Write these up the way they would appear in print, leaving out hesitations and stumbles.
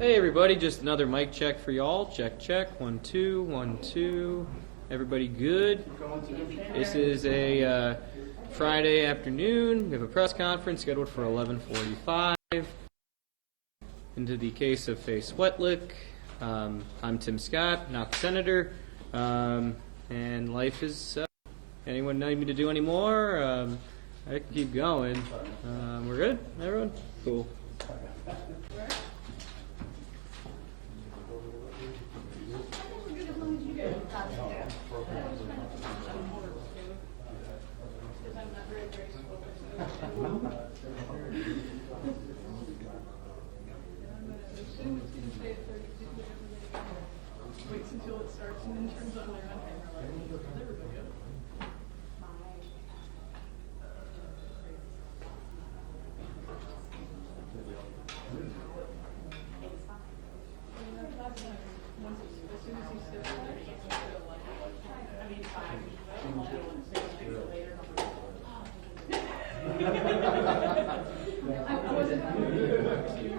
Hey everybody, just another mic check for y'all. Check, check. 1, 2, 1, 2. Everybody good? This is a Friday afternoon. We have a press conference scheduled for 11:45. Into the case of Faye Swetlik. I'm Tim Scott, not the senator. And life is... anyone need me to do any more? I can keep going. We're good? Everyone? Cool.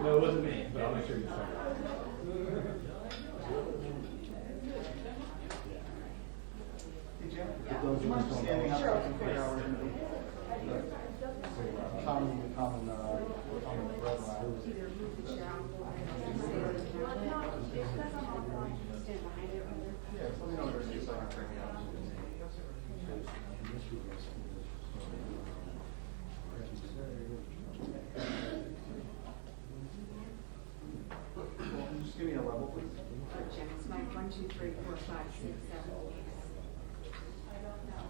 No, it wasn't me, but I'll make sure you start. Just give me a level, please. It's like 1, 2, 3, 4, 5, 6, 7. I don't know.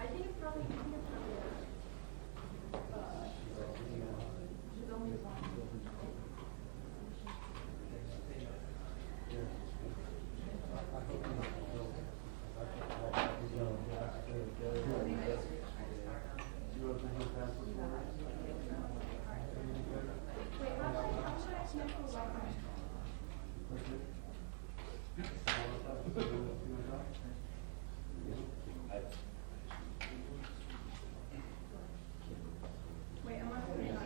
I think it's probably she's only one. Wait, how should I sniff the water? Wait, I'm not putting it on.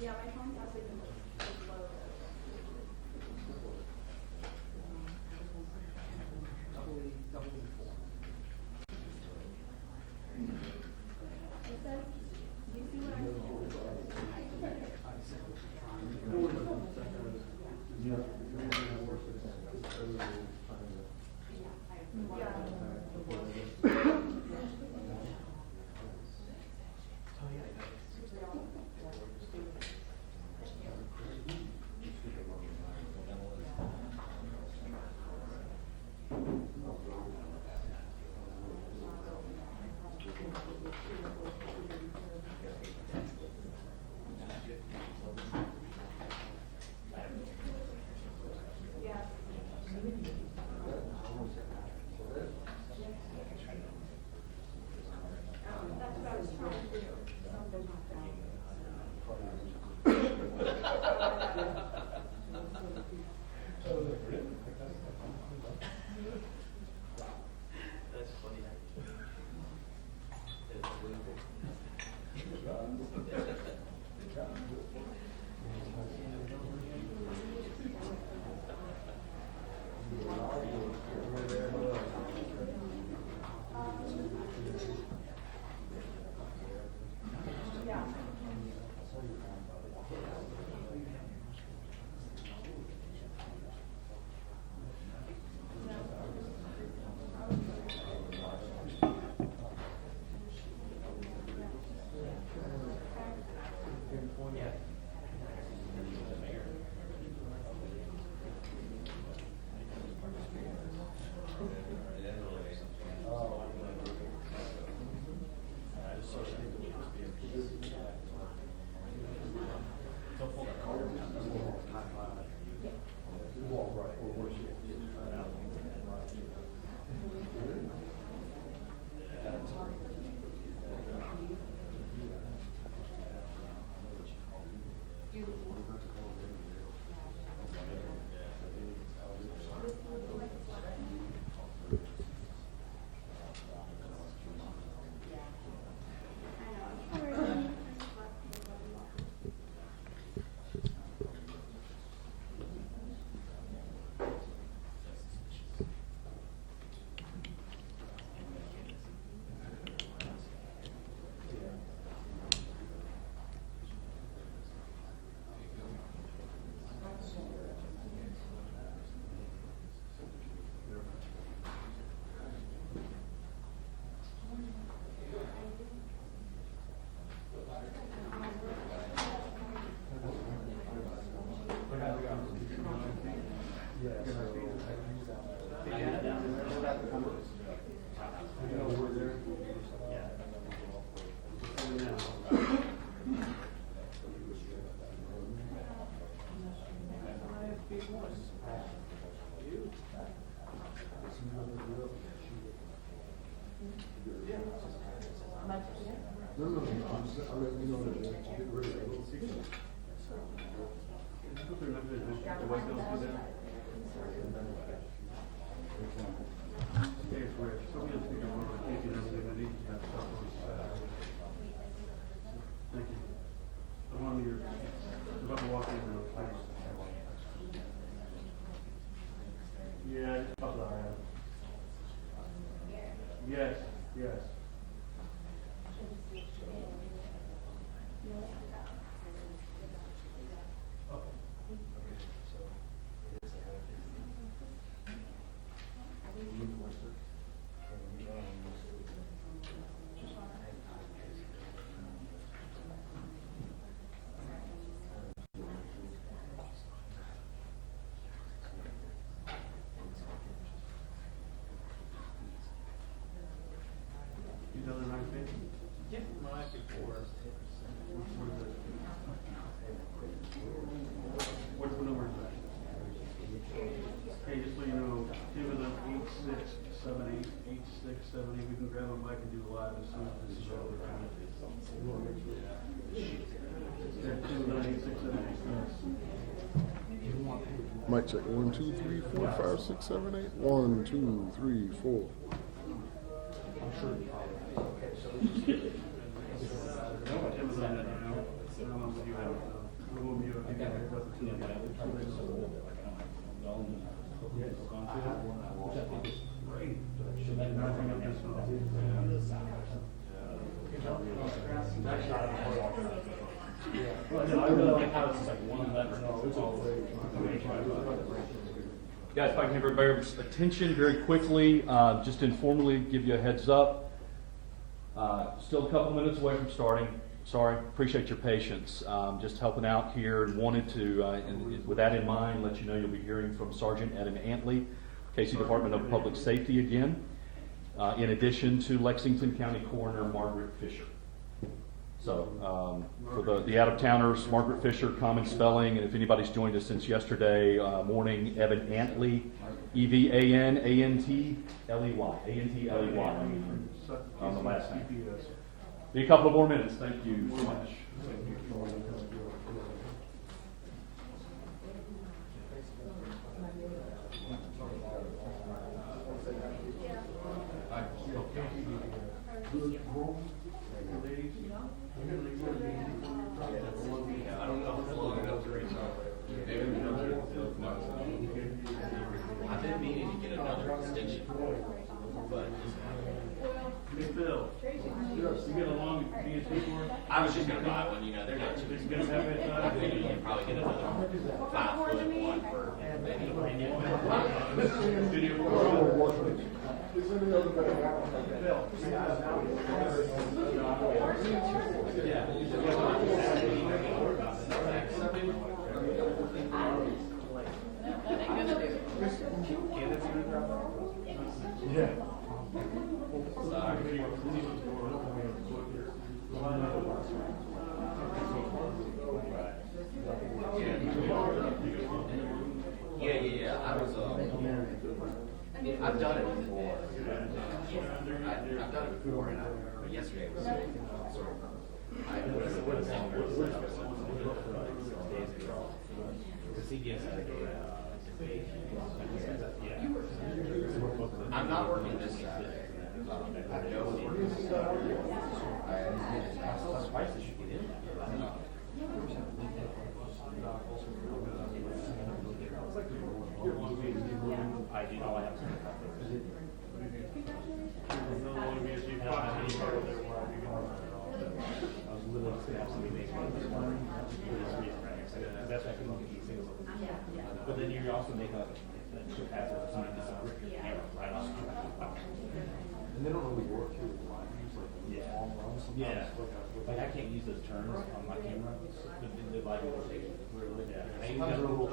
Yeah, my phone has it in the flow. It says, do you see what I'm check. 1, 2, 3, 4, 5, 6, 7, 8. 1, 2, 3, 4. Guys, if I can have everybody's attention very quickly, just informally give you a heads up. Still a couple minutes away from starting. Sorry, appreciate your patience. Just helping out here and wanted to, and with that in mind, let you know you'll be hearing from Sergeant Adam Antley, Casey Department of Public Safety again, in addition to Lexington County Coroner Margaret Fisher. So, for the out-of-towners, Margaret Fisher, common spelling, and if anybody's joined us since yesterday morning, Evan Antley, Evanantley, Antley, on the last name. Be a couple of more minutes. Thank you so much. I've been meaning to get another extension, but Hey, Bill, you get along with DSP for it? I was just gonna buy one, you know, they're not too You gonna have it, I think you can probably get another 5-foot one for maybe. Yeah. Yeah. I was, I've done it before. I've done it before, and but yesterday was sort of, I'm not working this Saturday. Joe is working this Saturday. But then you also make a somebody just rip your camera right off. And they don't really work too. Yeah. Like I can't use those turns on my camera. The light will take it. Yeah. I use that little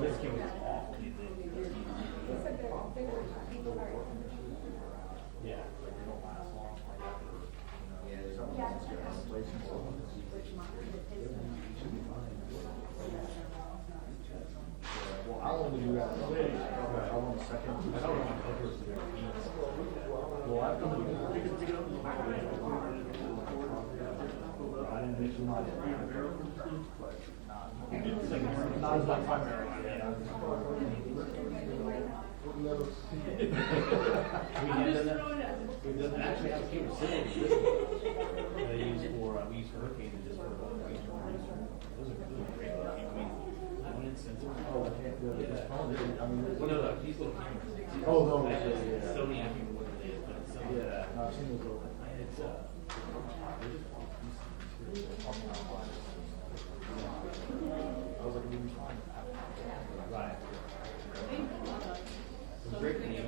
this camera's awful. Yeah. They don't last long. Well, I want to do that. I want a second. Well, I've done it. I didn't think you might. Not as my primary. We didn't actually have a camera sitting that I use for we use for hurricane and just for those are great. I mean, one instance. Oh, yeah. I mean, Well, no, these little cameras. oh, no. Sony, I can't remember what it is, but it's Sony. Yeah, I've seen those little. It's I was like, maybe fine. right. It's great for the images.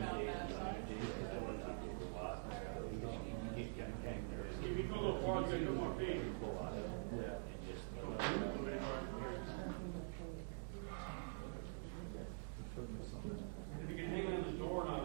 If you go a little far, you get more feet. If you can hang it in the door, not.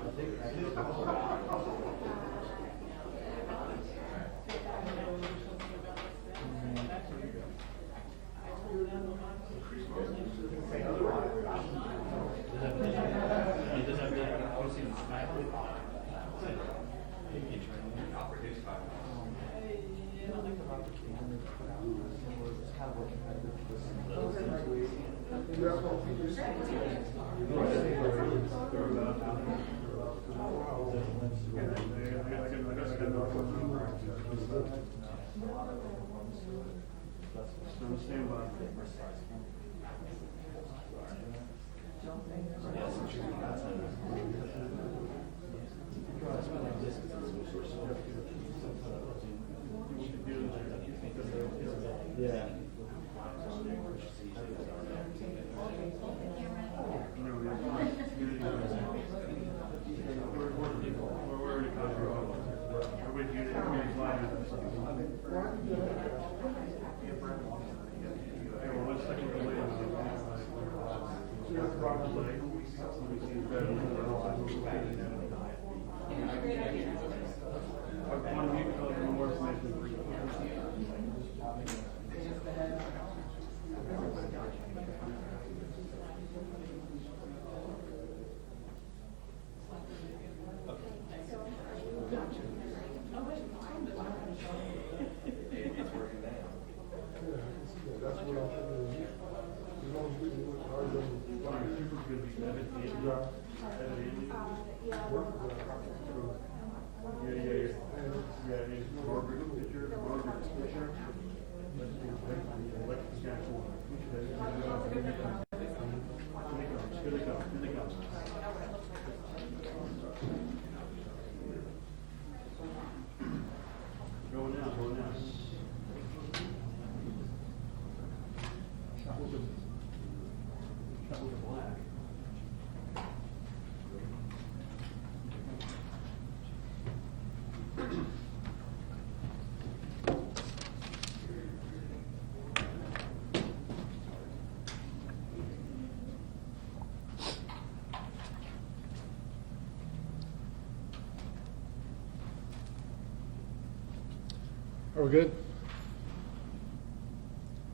Are we good?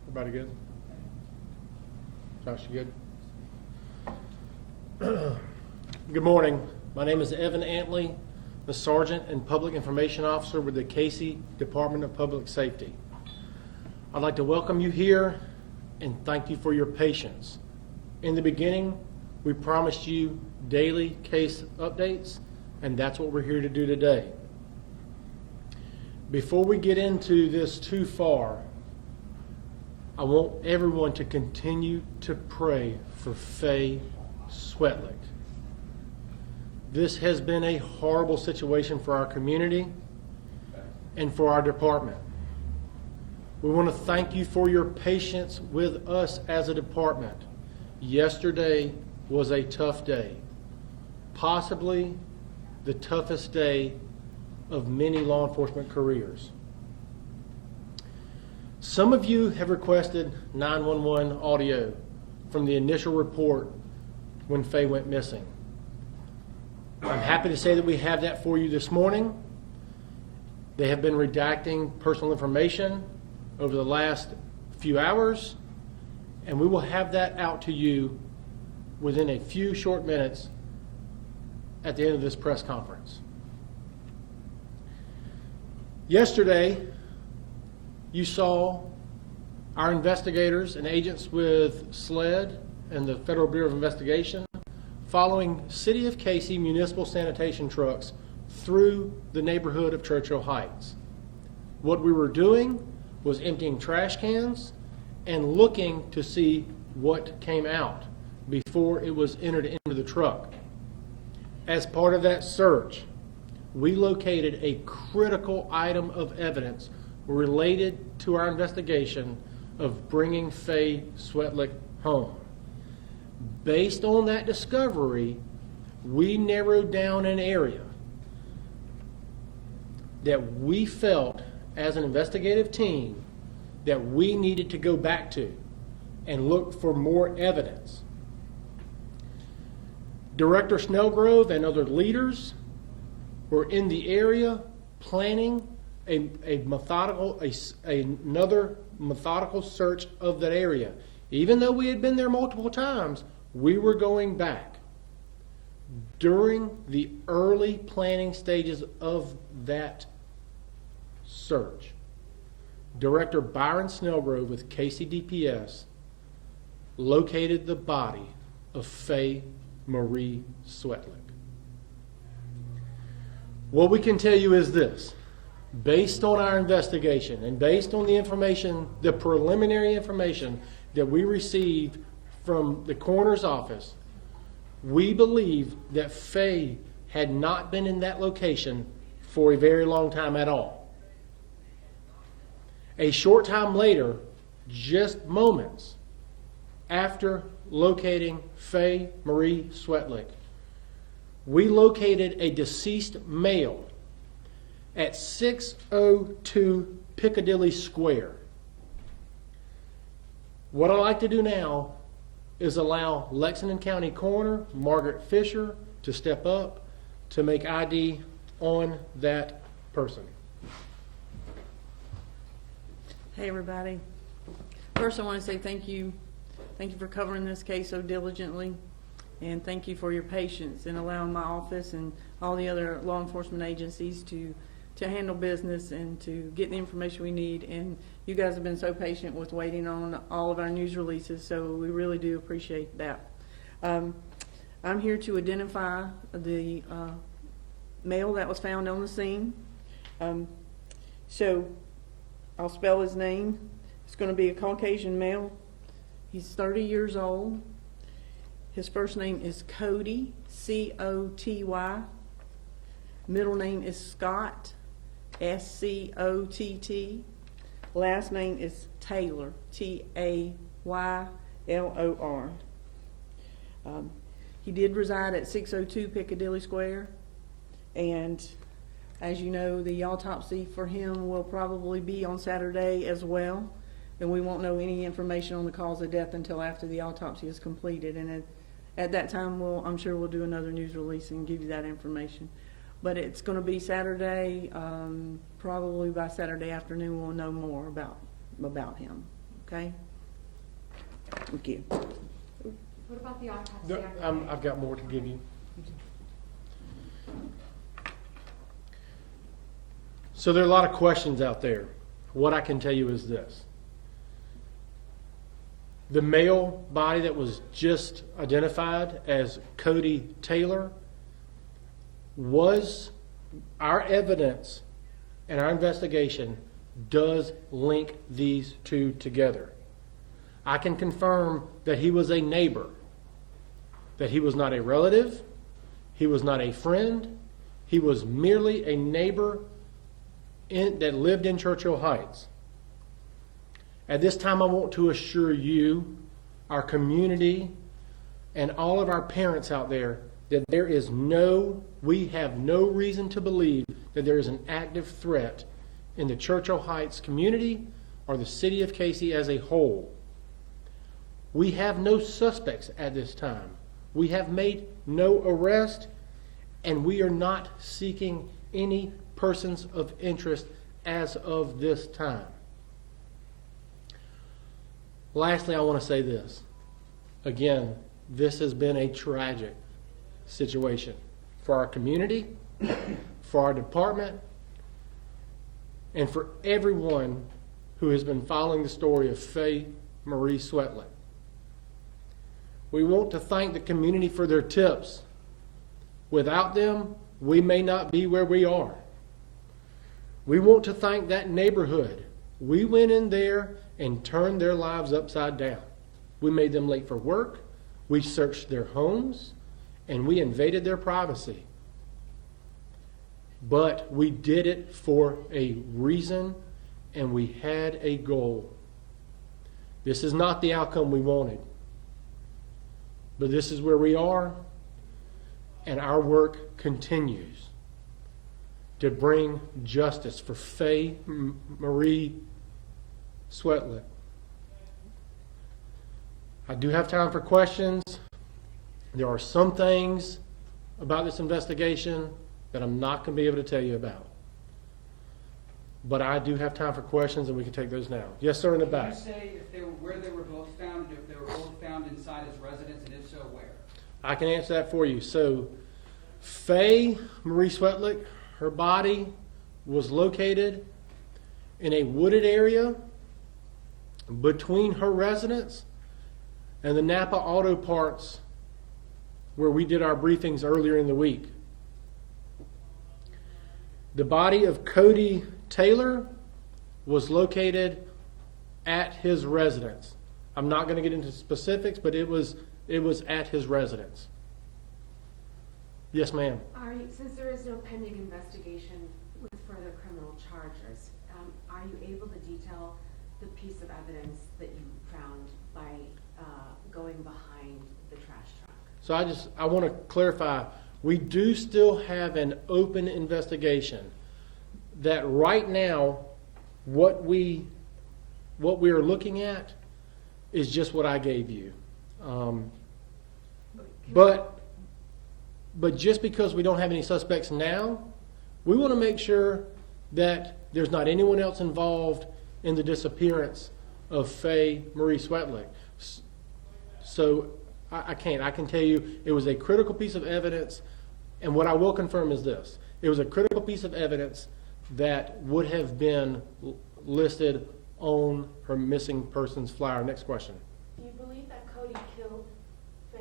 Everybody good? Josh, you good? Good morning. My name is Evan Antley, the Sergeant and Public Information Officer with the Casey Department of Public Safety. I'd like to welcome you here and thank you for your patience. In the beginning, we promised you daily case updates, and that's what we're here to do today. Before we get into this too far, I want everyone to continue to pray for Faye Swetlik. This has been a horrible situation for our community and for our department. We want to thank you for your patience with us as a department. Yesterday was a tough day, possibly the toughest day of many law enforcement careers. Some of you have requested 911 audio from the initial report when Faye went missing. I'm happy to say that we have that for you this morning. They have been redacting personal information over the last few hours, and we will have that out to you within a few short minutes at the end of this press conference. Yesterday, you saw our investigators and agents with SLED and the Federal Bureau of Investigation following City of Casey municipal sanitation trucks through the neighborhood of Churchill Heights. What we were doing was emptying trash cans and looking to see what came out before it was entered into the truck. As part of that search, we located a critical item of evidence related to our investigation of bringing Faye Swetlik home. Based on that discovery, we narrowed down an area that we felt as an investigative team that we needed to go back to and look for more evidence. Director Snellgrove and other leaders were in the area planning another methodical search of that area. Even though we had been there multiple times, we were going back. During the early planning stages of that search, Director Byron Snellgrove with KCDPS located the body of Faye Marie Swetlik. What we can tell you is this. Based on our investigation and based on the information, the preliminary information that we received from the coroner's office, we believe that Faye had not been in that location for a very long time at all. A short time later, just moments after locating Faye Marie Swetlik, we located a deceased male at 602 Piccadilly Square. What I'd like to do now is allow Lexington County Coroner Margaret Fisher to step up to make ID on that person. Hey, everybody. First, I want to say thank you. Thank you for covering this case so diligently, and thank you for your patience in allowing my office and all the other law enforcement agencies to handle business and to get the information we need. And you guys have been so patient with waiting on all of our news releases, so we really do appreciate that. I'm here to identify the male that was found on the scene. So I'll spell his name. It's going to be a Caucasian male. He's 30 years old. His first name is Cody, C-O-T-Y. Middle name is Scott, S-C-O-T-T. Last name is Taylor, T-A-Y-L-O-R. He did reside at 602 Piccadilly Square, and as you know, the autopsy for him will probably be on Saturday as well, and we won't know any information on the cause of death until after the autopsy is completed. And at that time, I'm sure we'll do another news release and give you that information. But it's going to be Saturday. Probably by Saturday afternoon, we'll know more about him. Okay? Thank you. What about the autopsy? No, after? I've got more to give you. So there are a lot of questions out there. What I can tell you is this. The male body that was just identified as Cody Taylor was, our evidence and our investigation does link these two together. I can confirm that he was a neighbor, that he was not a relative, he was not a friend, he was merely a neighbor that lived in Churchill Heights. At this time, I want to assure you, our community, and all of our parents out there that we have no reason to believe that there is an active threat in the Churchill Heights community or the city of Casey as a whole. We have no suspects at this time. We have made no arrest, and we are not seeking any persons of interest as of this time. Lastly, I want to say this. Again, this has been a tragic situation for our community, for our department, and for everyone who has been following the story of Faye Marie Swetlik. We want to thank the community for their tips. Without them, we may not be where we are. We want to thank that neighborhood. We went in there and turned their lives upside down. We made them late for work. We searched their homes, and we invaded their privacy. But we did it for a reason, and we had a goal. This is not the outcome we wanted, but this is where we are, and our work continues to bring justice for Faye Marie Swetlik. I do have time for questions. There are some things about this investigation that I'm not going to be able to tell you about. But I do have time for questions, and we can take those now. Yes, sir, in the back. Did you say where they were both found, if they were both found inside his residence, and if so, where? I can answer that for you. So, Faye Marie Swetlik, her body was located in a wooded area between her residence and the Napa Auto Parts, where we did our briefings earlier in the week. The body of Cody Taylor was located at his residence. I'm not going to get into specifics, but it was at his residence. Yes, ma'am. Since there is no pending investigation with further criminal charges, are you able to detail the piece of evidence that you found by going behind the trash truck? So I want to clarify, we do still have an open investigation that right now, what we are looking at is just what I gave you. But just because we don't have any suspects now, we want to make sure that there's not anyone else involved in the disappearance of Faye Marie Swetlik. So I can tell you it was a critical piece of evidence, and what I will confirm is this. It was a critical piece of evidence that would have been listed on her missing persons flyer. Next question. Do you believe that Cody killed Faye?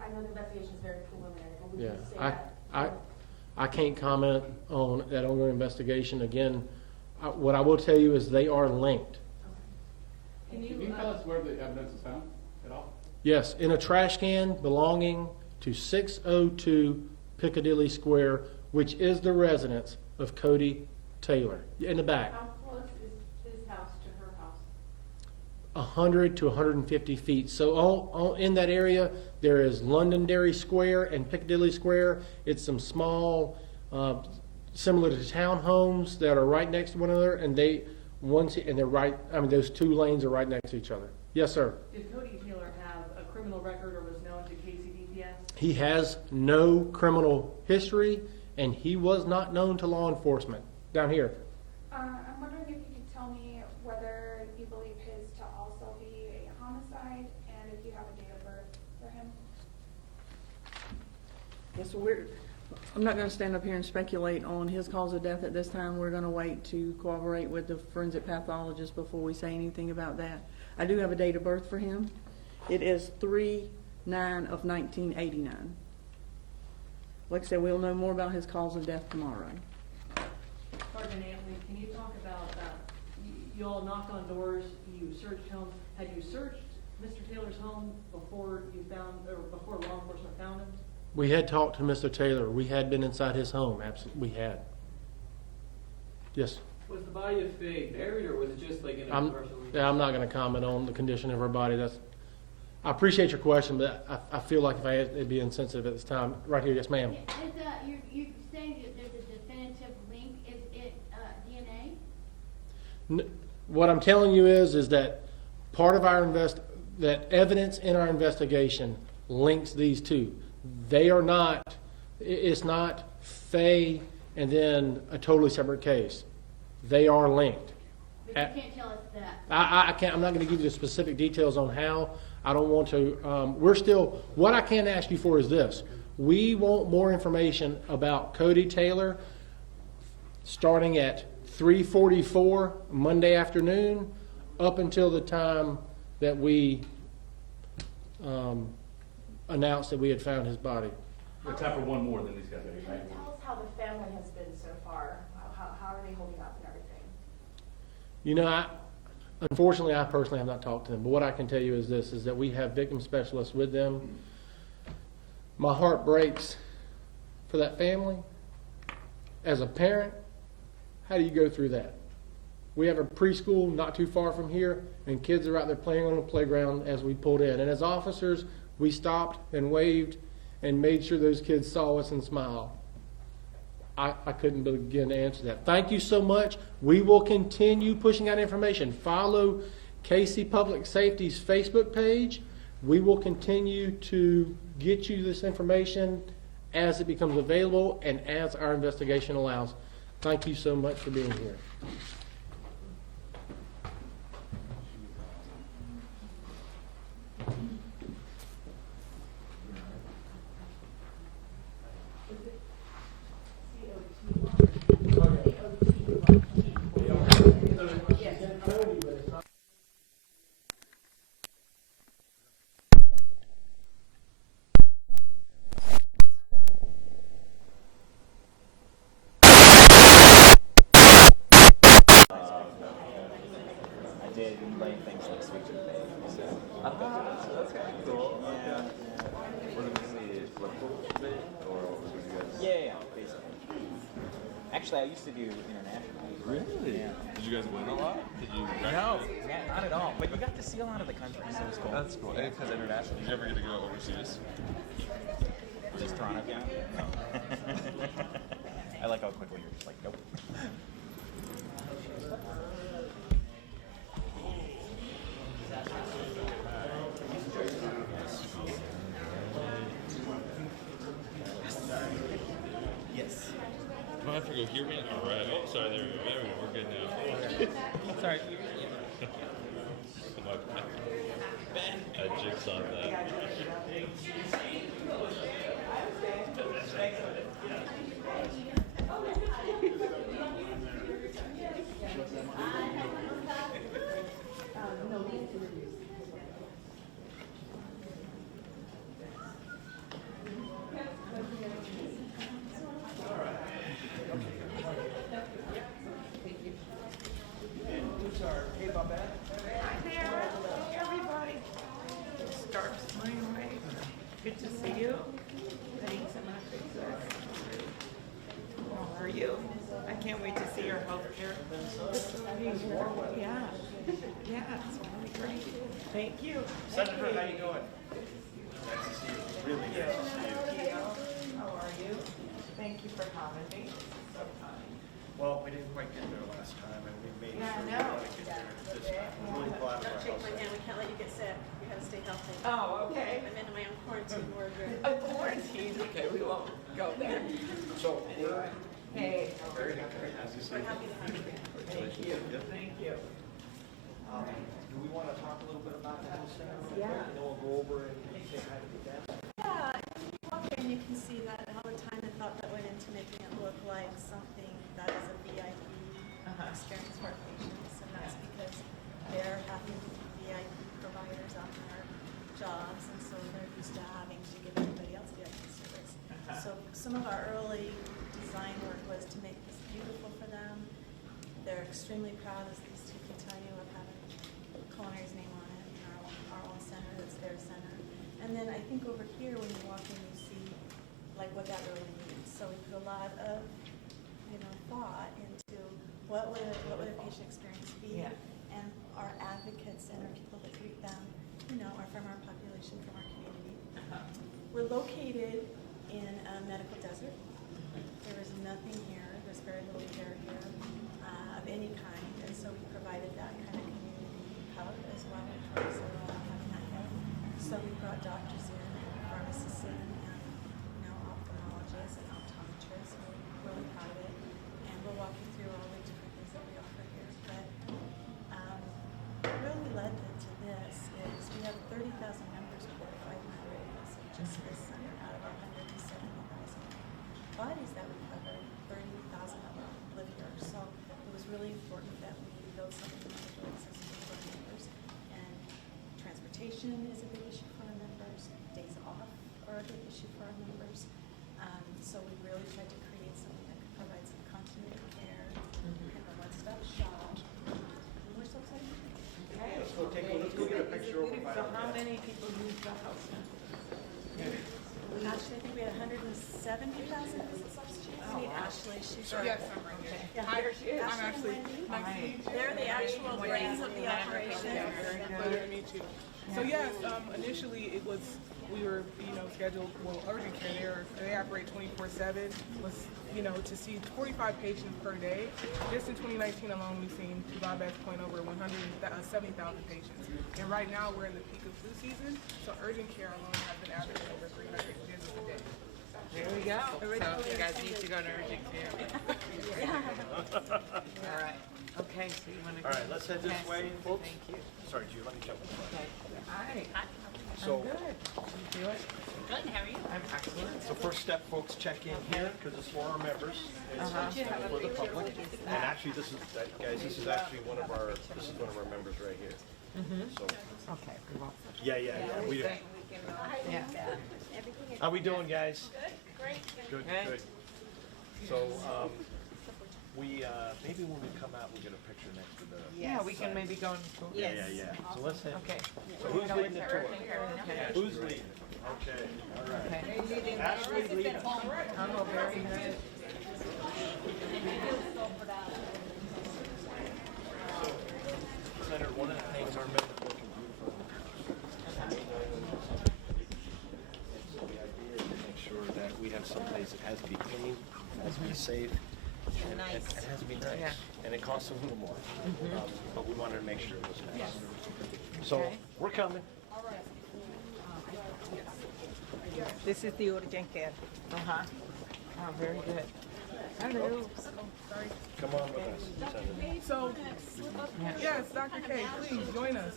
I know the investigation is very preliminary, but would you say that? I can't comment on that ongoing investigation. Again, what I will tell you is they are linked. Can you tell us where the evidence is found at all? Yes, in a trash can belonging to 602 Piccadilly Square, which is the residence of Cody Taylor. In the back. How close is his house to her house? 100 to 150 feet. So in that area, there is Londonderry Square and Piccadilly Square. It's some small, similar to townhomes that are right next to one another, and they're right. I mean, those two lanes are right next to each other. Yes, sir. Did Cody Taylor have a criminal record or was known to KCDPS? He has no criminal history, and he was not known to law enforcement. Down here. I'm wondering if you could tell me whether you believe his to also be a homicide and if you have a date of birth for him. Yes, so I'm not going to stand up here and speculate on his cause of death at this time. We're going to wait to cooperate with the forensic pathologist before we say anything about that. I do have a date of birth for him. It is 3/9 of 1989. Like I said, we'll know more about his cause of death tomorrow. Sergeant Anthony, can you talk about, you all knocked on doors, you searched homes. Had you searched Mr. Taylor's home before before law enforcement found him? We had talked to Mr. Taylor. We had been inside his home. Absolutely, we had. Yes. Was the body of Faye buried, or was it just like in a partial? Yeah, I'm not going to comment on the condition of her body. I appreciate your question, but I feel like if I it'd be insensitive at this time. Right here, yes, ma'am. You're saying that there's a definitive link. Is it DNA? What I'm telling you is that part of our that evidence in our investigation links these two. They are not. It's not Faye and then a totally separate case. They are linked. But you can't tell us that. I can't. I'm not going to give you the specific details on how. I don't want to. What I can ask you for is this. We want more information about Cody Taylor starting at 3:44 Monday afternoon up until the time that we announced that we had found his body. We have time for one more, then these guys. Tell us how the family has been so far. How are they holding up and everything? You know, unfortunately, I personally have not talked to them, but what I can tell you is this, is that we have victim specialists with them. My heart breaks for that family. As a parent, how do you go through that? We have a preschool not too far from here, and kids are out there playing on the playground as we pulled in. And as officers, we stopped and waved and made sure those kids saw us and smiled. I couldn't begin to answer that. Thank you so much. We will continue pushing out information. Follow Casey Public Safety's Facebook page. We will continue to get you this information as it becomes available and as our investigation allows. Thank you so much for being here. Actually, I used to do international. Really? Yeah. Did you guys win a lot? Did you? No, not at all. But you got to see a lot of the countries. So it was cool. That's cool. And because international. Did you ever get to go overseas? Just Toronto, yeah. I like how quickly you're just like, nope. Yes. Do I have to go here again? All right. Oh, sorry. There we go. There we go. We're good now. Sorry. My bad. I jigsawed that. Start smiling away. Good to see you. Thanks, I'm not How are you? I can't wait to see your healthcare facilities. Yeah. Yeah, it's really great. Thank you. Senator, how you doing? Nice to see you. Really nice to see you. Thank you. How are you? Thank you for having me. So kind. Well, we didn't quite get there last time, and we made Yeah, sure we I know. got to get there this time. I'm really glad for our house. We can't let you get sick. You gotta stay healthy. Oh, okay. I'm into my own quarantine wardrobe. A quarantine. Okay, we won't go there. So, we're Hey. very nice to see We're you. happy to have you. Thank you. Thank you. Do we want to talk a little bit about the house center? Yeah. And then we'll go over and say hi to the desk. Yeah, if you walk in, you can see that how the time and thought that went into making it look like something that is a VIP experience for our patients. And that's because they're happy to be VIP providers on their jobs, and so they're used to having to give everybody else VIP service. So some of our early design work was to make this beautiful for them. They're extremely proud, as these two can tell you, of having Culinary's name on it, and our own center, that's their center. And then I think over here, when you walk in, you see like what that really means. So we put a lot of, thought into what would a patient experience be, and our advocates and our people that greet them, are from our population, from our community. We're located in a medical desert. There is nothing here. There's very little care here of any kind, and so we provided that kind of community hub as well. So we're not having that yet. So we brought doctors in, and pharmacists in, and ophthalmologists and optometrists. And we're really proud of it, and we'll walk you through all the different things that we offer here. But what really led to this is we have 30,000 members qualified in our radius of just this center out of our 170,000 bodies that we cover. 30,000 of them live here, so it was really important that we build something that was really accessible to our members. And transportation is a big issue for our members. Days off are a big issue for our members. So we really tried to create something that could provide some continuity of care, kind of a one-stop shop. And we're so excited. Okay, let's go get a picture over by So the how desk. many people use the house now? Actually, I think we had 170,000 visits last year. Oh, wow. Ashley, she's Yes, I'm right here. Yeah, Hi, she is. Ashley and Wendy. Hi. They're the actual brains of the operation. Pleasure to meet you. So yes, initially it was, we were, scheduled, urgent care, they operate 24/7, was, to see 45 patients per day. Just in 2019 alone, we've seen, to Bob's point, over 170,000 patients. And right now, we're in the peak of flu season, so urgent care alone has been averaging over 300 visits a day. There we go. So you guys need to go to urgent care. All right. Okay, so you want to. All right, let's head this way, folks. Thank you. Sorry, Jude, let me jump in front. Okay. Hi. So- I'm good. You doing? Good, how are you? I'm excellent. So first step, folks, check in here, because it's for our members. It's for the public. And actually, this is actually one of our members right here. So, Okay. We won't. yeah. We, Yeah. how we doing, guys? Great. Good. So, maybe when we come out, we'll get a picture next to the. Yeah, we can maybe go and. Yeah. So let's head. Okay. So who's Go leading the into tour? urgent care. Okay. Who's leading? Okay, all right. Okay. Ashley leading. Oh, very good. Senator, one of the things our members are working beautiful. So the idea is to make sure that we have some place that has to be clean, has to be safe, and it has to be nice. Yeah. And it costs a little more, but we wanted to make sure it was nice. Yes. So Okay. we're coming. This is the urgent care. Uh-huh. Oh, very good. Hello. Come on with us, Senator. So, yes, Dr. K, please join us.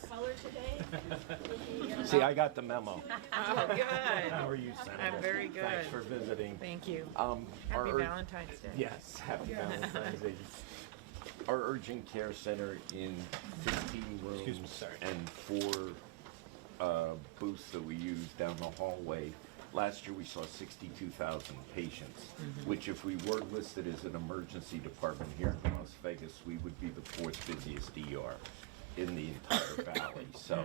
See, I got the memo. Oh, good. How are you, Senator? I'm very good. Thanks for visiting. Thank you. Our Happy ur- Valentine's Day. Yes, happy Valentine's Day. Our urgent care center in 15 rooms and 4 booths that we use down the hallway. Last year we saw 62,000 patients, which if we were listed as an emergency department here in Las Vegas, we would be the 4th busiest ER in the entire valley. So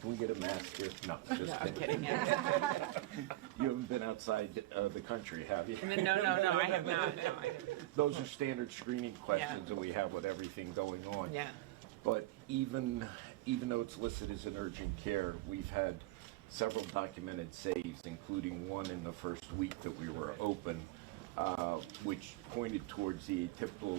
can we get a mask here? No, just I'm kidding. kidding. You haven't been outside the country, have you? No, I have not. No, I haven't. Those are standard screening questions that we have with everything going on. Yeah. But even though it's listed as an urgent care, we've had several documented saves, including one in the first week that we were open, which pointed towards the atypical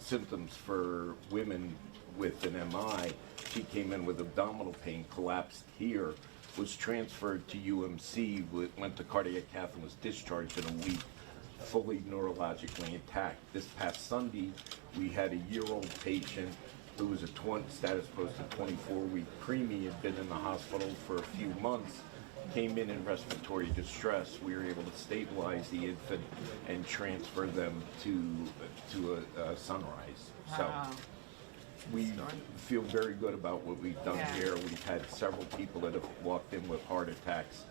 symptoms for women with an MI. She came in with abdominal pain, collapsed here, was transferred to UMC, went to cardiac cath and was discharged in a week, fully neurologically intact. This past Sunday, we had a year-old patient who was a status posted 24-week preemie, had been in the hospital for a few months, came in respiratory distress. We were able to stabilize the infant and transfer them to a Sunrise. So we feel very good about what we've done here. We've had several people that have walked in with heart attacks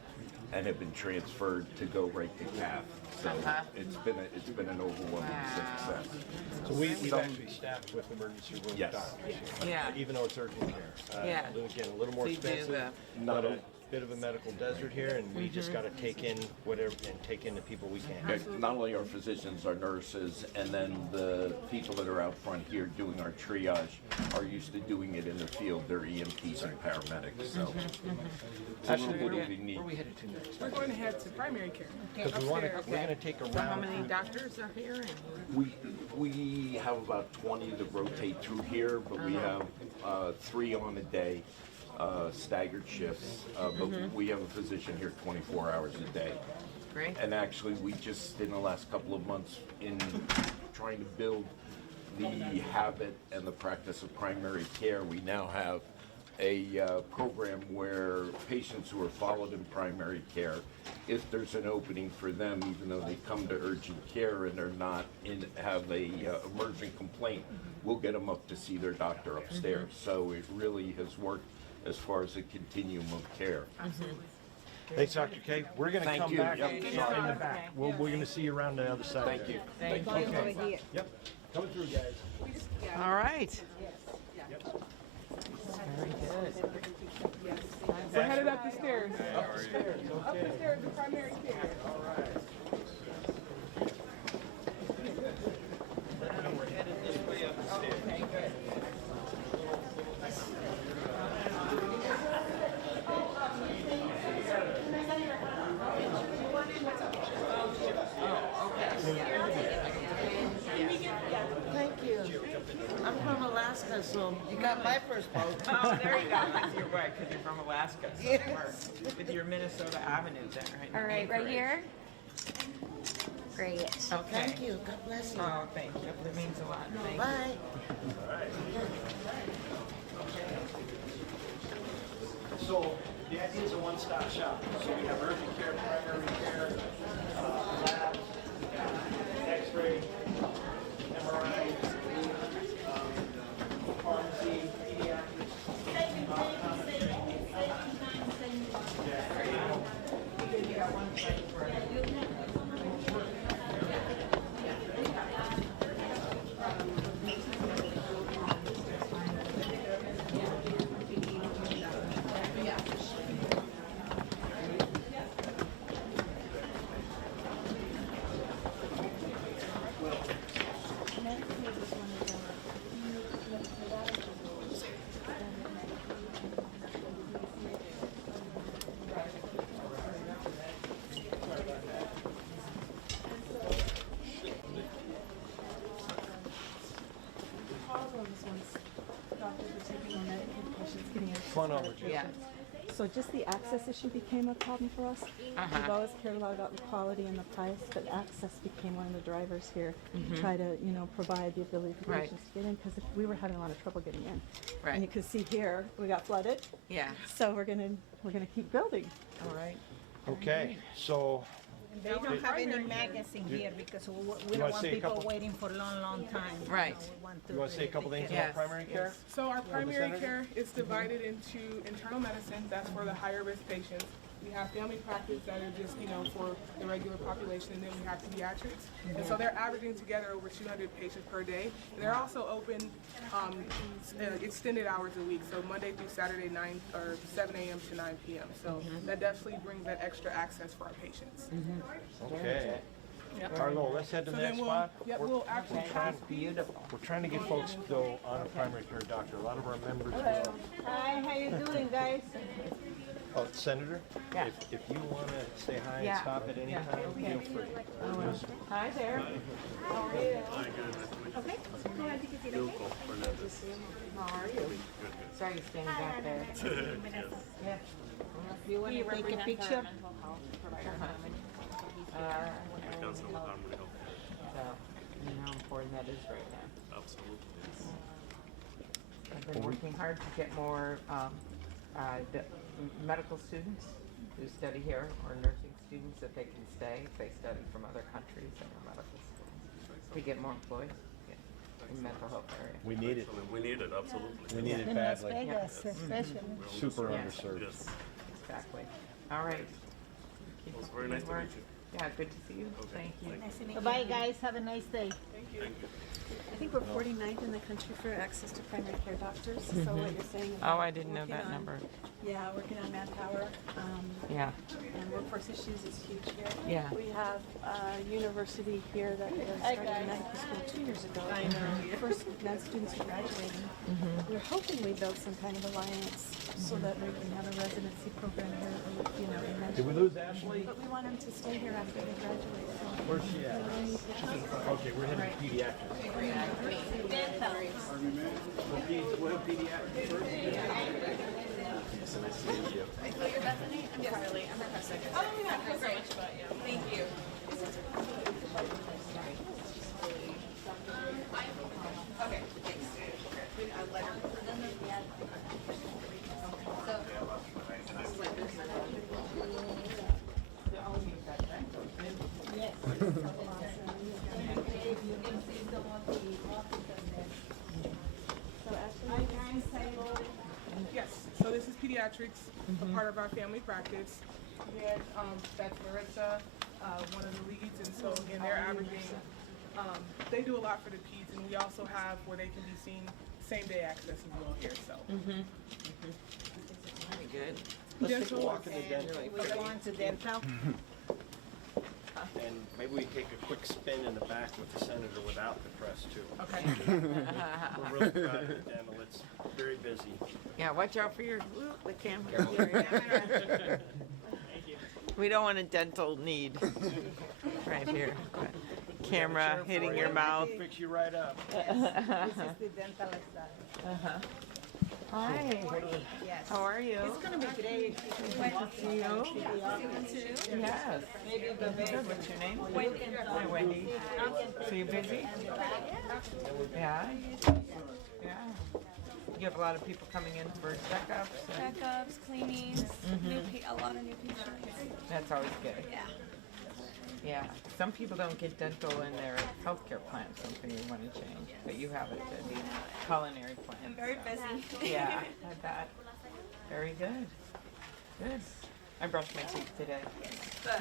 and have been transferred to go right to cath. So it's been an overwhelming success. So We've actually staffed with emergency room doctors here. Yeah. Even though it's urgent care. Yeah. Again, a little more So you do expensive, Not but a- a bit of a medical desert here, and we just gotta take in whatever, and take in the people we can. Not only our physicians, our nurses, and then the people that are out front here doing our triage are used to doing it in the field. They're EMTs and paramedics, so. It's a little bit unique. Where are we headed to next? We're going to head to primary care. Because we're gonna take a So how round many through. doctors are here? And We have about 20 that rotate through here, but we have 3 on a day, staggered shifts. But we have a physician here 24 hours a day. Great. And actually, we just, in the last couple of months, in trying to build the habit and the practice of primary care, we now have a program where patients who are followed in primary care, if there's an opening for them, even though they come to urgent care and they're not have a emergent complaint, we'll get them up to see their doctor upstairs. So it really has worked as far as the continuum of care. Thanks, Dr. K. We're gonna Thank come you. back Yep. in the back. We're gonna see you around the other side. Thank you. Thank you. Okay. Yep, coming through, guys. All right. Very good. We're headed up the stairs. Up the stairs, Up okay. the stairs to primary care. All right. We're headed this way up the stairs. Okay, good. Thank you. I'm from Alaska, so you got my first vote. Oh, there you go. That's your way, because you're from Alaska. So it works. With your Minnesota Avenue there, right? All right, right here. Great. Okay. Thank you. God bless you. Oh, thank you. That means a lot. Thank you. Bye. So the idea is a one-stop shop. So we have urgent care, primary care, labs, X-ray, MRI, pharmacy, pediatrics. on over, Jill. Yeah. So just the access issue became a problem for us. We've always cared a lot about the quality and the price, but access became one of the drivers here. Mhm. Try to, provide the ability for Right. patients to get in, because we were having a lot of trouble getting in. Right. And you can see here, we got flooded. Yeah. So we're gonna keep building. All right. Okay, so They don't have any magazine here because we You don't wanna want say a people couple- waiting for a long time. Right. you want to say a couple things Yes. about primary care? So our primary Senator? care is divided into internal medicine, that's for the higher risk patients. We have family practice that are just, for the regular population, and then we have pediatrics. And so they're averaging together over 200 patients per day. And they're also open extended hours a week, so Monday through Saturday, 7 a.m. to 9 p.m. So that definitely brings that extra access for our patients. Okay. Yep. Arlo, let's head to the So next then spot. Yep, We're- we'll actually we're trying- Beautiful. We're trying to get folks to go on a primary care doctor. A lot of our members Hello. will. Hi, how you doing, guys? Oh, Senator? Yeah. If you want to say hi Yeah. and stop at any Yeah. time, Okay. feel free. Just- Hi there. How are you? Okay. Go ahead, take a seat, okay? How are you? Sorry you're standing back there. Yeah. Do you want to take a picture? So, you know how important that is right now. Absolutely. I've been working hard to get more medical students who study here, or nursing students that they can stay if they study from other countries and are medical students. To get more employees in the mental health area. We need it. We need it, absolutely. We need it In Las badly. Vegas, especially. Super Yeah. underserved. Yes. Exactly. All right. It was very nice to meet you. Yeah, good to see you. Thank you. Nice to meet you. Bye, guys. Have a nice day. Thank you. I think we're 49th in the country for access to primary care doctors. So what you're saying. Oh, about I didn't know working that on- number. Yeah, working on manpower. Yeah. And workforce issues is huge here. Yeah. We have a university here that started medical school 2 years ago. I know. First med students are graduating. We're hoping we build some kind of alliance so that we can have a residency program here, in med. Did we lose Ashley? But we want them to stay here after they graduate. So Where's she at? Okay, we're heading to pediatrics. We'll have pediatrics first. Oh, you're Bethany? I'm Carly. I'm Professor. Oh, yeah. I've heard so much about you. Thank you. Okay, thanks. A letter for them? Yes, so this is pediatrics, a part of our family practice. We had, that's Marissa, one of the leads, and so again, they're averaging, they do a lot for the peds, and we also have where they can be seen same-day access as well here, so. Very good. Let's take a Dental. walk in the dental. We go on to dental. And maybe we take a quick spin in the back with the senator without the press too. Okay. We're really proud of the dental. It's very busy. Yeah, watch out for the camera. We don't want a dental need right here. Camera hitting your mouth. Fix you right up. This is the dental side. Hi. Yes. How are you? It's gonna be great. Nice to see you. Yes. Maybe the Good. What's your name? Hi, Wendy. So you busy? Yeah. Yeah. You have a lot of people coming in for checkups. Checkups, cleanings, a lot of new patients. That's always good. Yeah. Yeah. Some people don't get dental in their healthcare plan. Something you want to change, but you have it. The culinary plan. I'm very busy. Yeah, I bet. Very good. Good. I brushed my teeth today.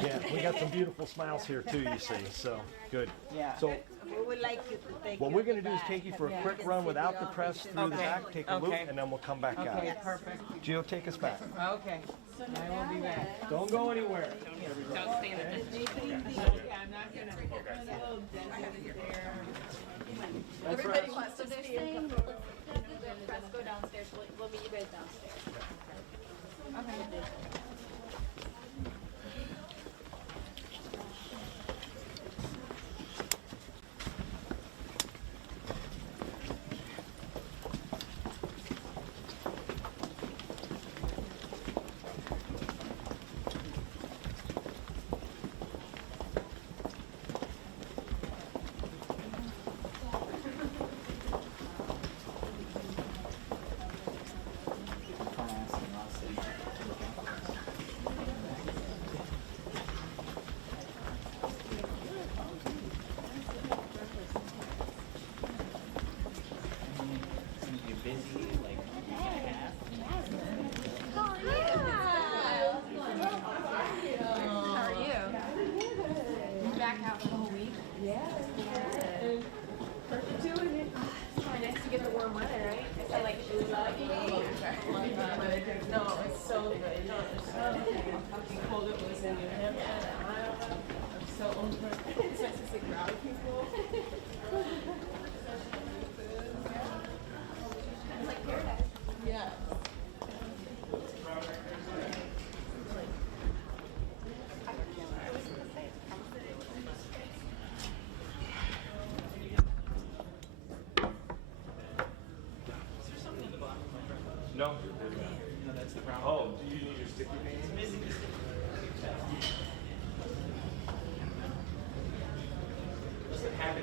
Yeah, we got some beautiful smiles here too, you see, so good. Yeah. So We would like you to take. what you we're gonna to do is back. take you for a Yeah. quick run without the press through the Okay. back, take a loop, Okay. and then we'll come back out. Okay, perfect. Gio, take us back. Okay. I will be back. Don't go anywhere. Don't stand at the Yeah, I'm not gonna. Everybody wants to stay. Press go downstairs. We'll meet you guys downstairs. Okay.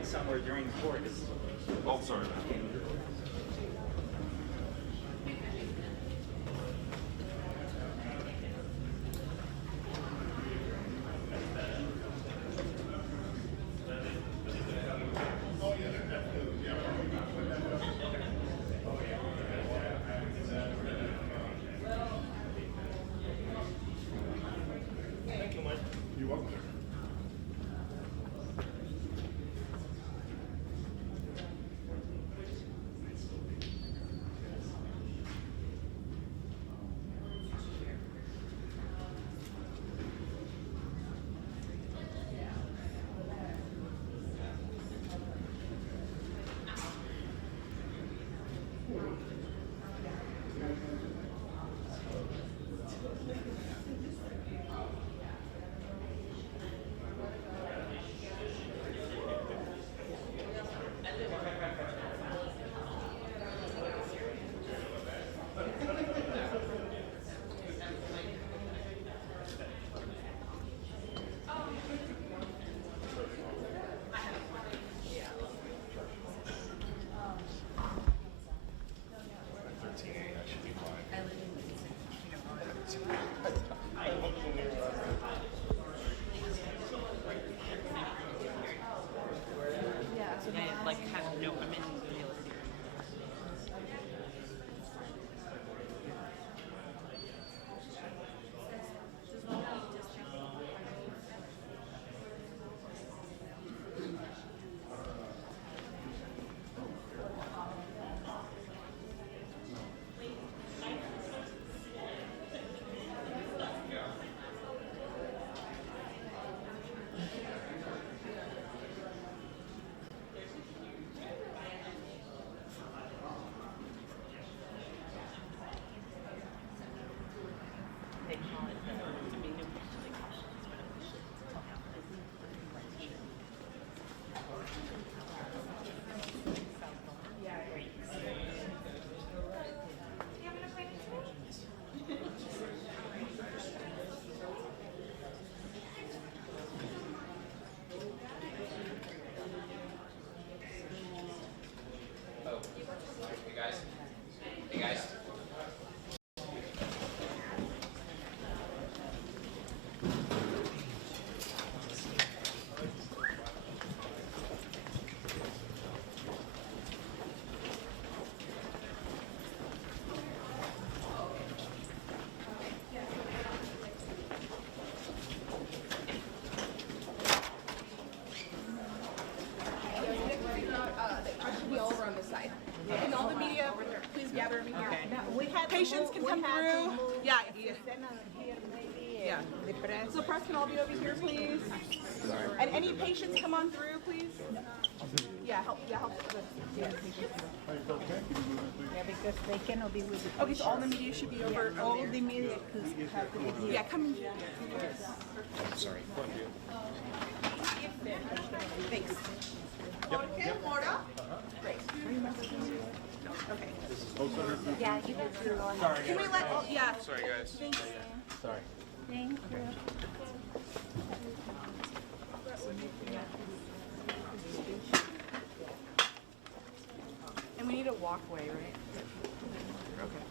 somewhere during the tour. Oh, sorry. You're welcome. Patients can come through. Yeah. Yeah. So press can all be over here, please. And any patients come on through, please. Yeah, help. Yeah, help. Yeah, because they cannot be with the okay, so all the media should be over. All the media have to be here. Yeah, come. Sorry. Thanks. Yep. Mora? Great. Okay. Yeah, you guys are on. Sorry. Can we let, oh, yeah. Sorry, guys. Thanks. Sorry. Thank you. And we need a walkway, right? Okay.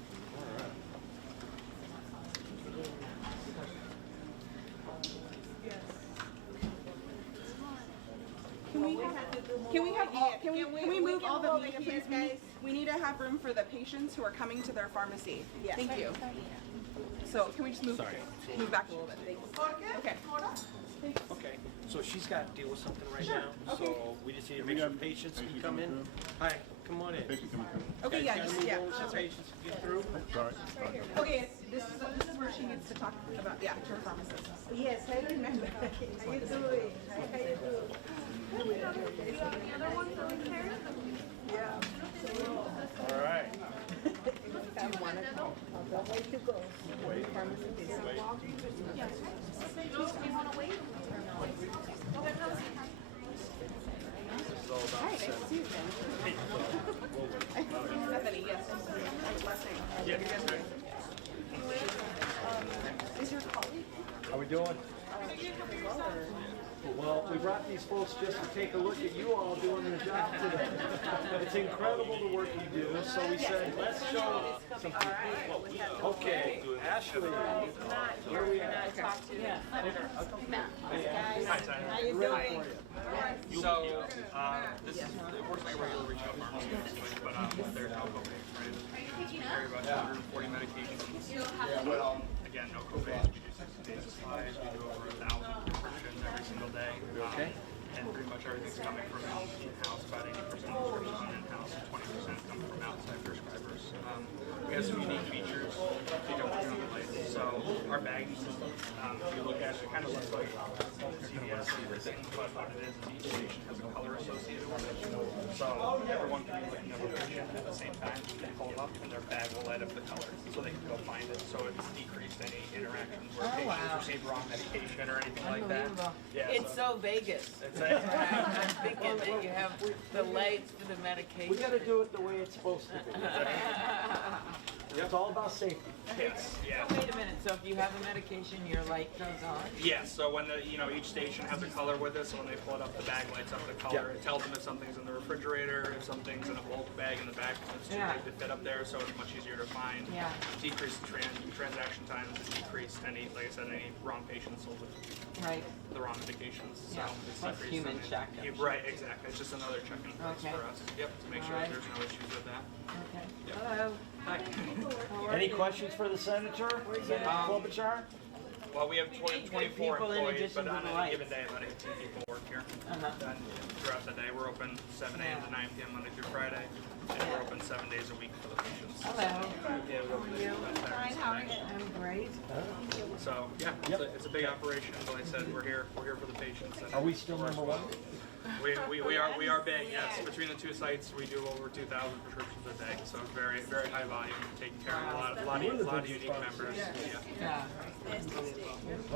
Can we move all the media, please, guys? We need to have room for the patients who are coming to their pharmacy. Thank you. So can we just move back a little bit? Okay. Okay, so she's got to deal with something right Sure. now, Okay. so we just need to make sure patients can come in. Hi, come on in. Okay, yeah, Guys, just, move yeah, over so that's right. patients can get through. Okay, this is where she needs to talk about, yeah, to her pharmacist. Yes, I remember. How you doing? How you doing? The other ones over there? All right. Do you want to go? The way to go. Yes. Do you want to wait? All right, I see you then. Bethany, yes. Last name. Is your colleague? How we doing? Well, we brought these folks just to take a look at you all doing your job today. It's incredible the work you do, so we said, let's show some people. Okay, Ashley, where are we at? How you doing? So, this is, it works like a regular retail pharmacy, but there's no co-pays, right? We carry about 240 medications. Well, again, no co-pays. We do 60 days of supplies. We do over 1,000 prescriptions every single day. And pretty much everything's coming from in-house. About 80% of prescriptions are in-house, and 20% come from outside prescribers. We have some unique features. So our bagging system, if you look at it, it kind of looks like CVS and everything, but what it is each station has a color associated with it. So everyone can be looking at a patient at the same time. They pull them up and their bag will light up the color so they can go find it. So it's decreased any interactions where patients receive wrong medication or anything like that. Yeah, It's so Vegas. I'm thinking that you have the lights for the medication. We gotta do it the way it's supposed to be. It's all about safety. Yes, yeah. Wait a minute, so if you have a medication, your light goes on? Yeah, so when each station has a color with it, so when they pull it up, the bag lights up the color. It tells them if something's in the refrigerator, if something's in a bulk bag in the back, it's too big to fit up there, so it's much easier to find. Yeah. Decreased transaction times, decreased any, like I said, any wrong patients sold with the wrong medications. So it's Plus decreased human any- check. Right, exactly. It's just another check in place for us. Yep, to make sure that there's no issues with that. Okay. Yep. Hello. Any questions for the senator? Klobuchar? Well, we have 24 people in employees, addition but to on the any lights. given day, about 18 people work here. And throughout the day, we're open 7 a.m. to 9 p.m. Monday through Friday, and we're open 7 days a week for the patients. Hello. Yeah, we're open Fine, how are you? I'm great. So, yeah, it's a big operation, but like I said, we're here for the patients. And Are we still number one? We are big, yes. Between the two sites, we do over 2,000 prescriptions a day, so it's very, very high volume, taking care of a lot of unique members. Yeah.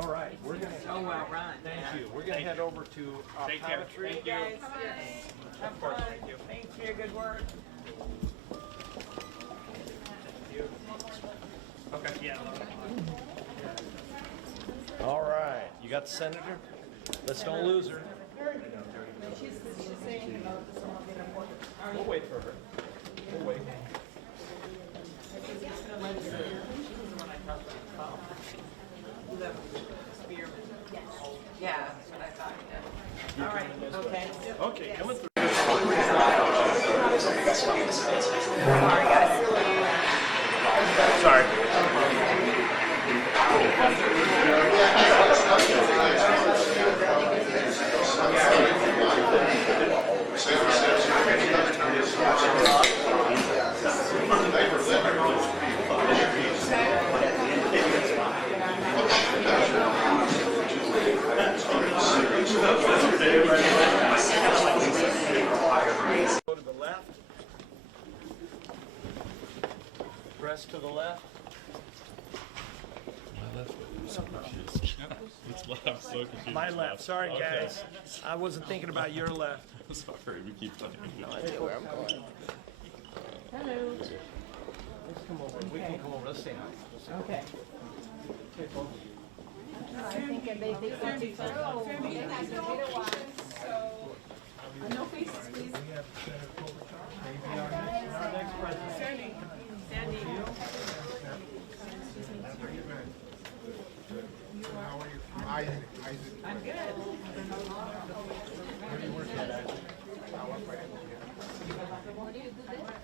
All right, we're gonna. Oh, well run. Thank you. We're gonna head over to Take care. optometry. Thank you. Have Of course, fun. thank you. Thanks for your good work. Okay, yeah. All right, you got the senator? Let's don't lose her. We'll wait for her. We'll wait. Yeah, that's what I thought, yeah. All right, okay. Okay, coming through. Sorry, guys. Sorry. Go to the left. Press to the left. I'm so confused. My left. Sorry, guys. I wasn't thinking about your left. Sorry, we keep playing. No idea where I'm going. Hello. Let's come over. We can come over. Let's say hi. Okay. No faces, please. I'm good.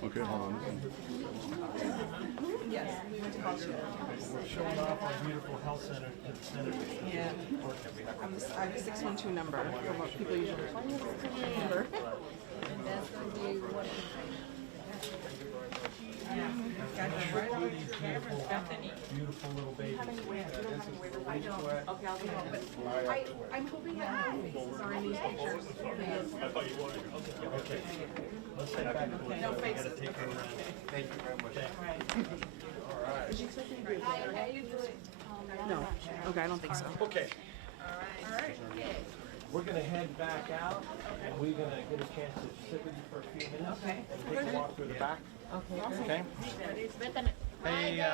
Okay, hold on. Yes. We're showing off our beautiful health center to the senator. Yeah. I have a 612 number for what people usually remember. And that's going to be what? Beautiful little baby. I don't. Okay, I'll do it. I'm hoping that my faces are in these pictures. I thought you wanted. Okay. Let's head back to the. No faces. Take her around. Thank you very much. All right. Did you expect me to do it? No. Okay, I don't think so. Okay. All right. We're gonna head back out, and we're gonna get a chance to sit with you for a few minutes. Okay. And take a walk through the back. Okay. Okay? Hey,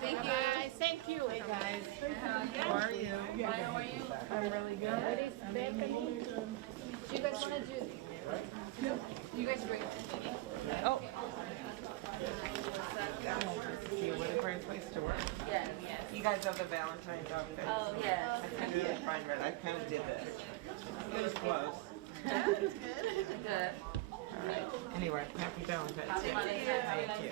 Thank you. Thank you. Hey, guys. How are you? How are you? I'm really good. Do you guys want to do? You guys are great. Oh. What a great place to work. Yes. You guys have the Valentine's outfit. Oh, yes. I couldn't really find it. I kind of did this. It was close. Good. All right. Anyway, happy Valentine's Day. Thank you.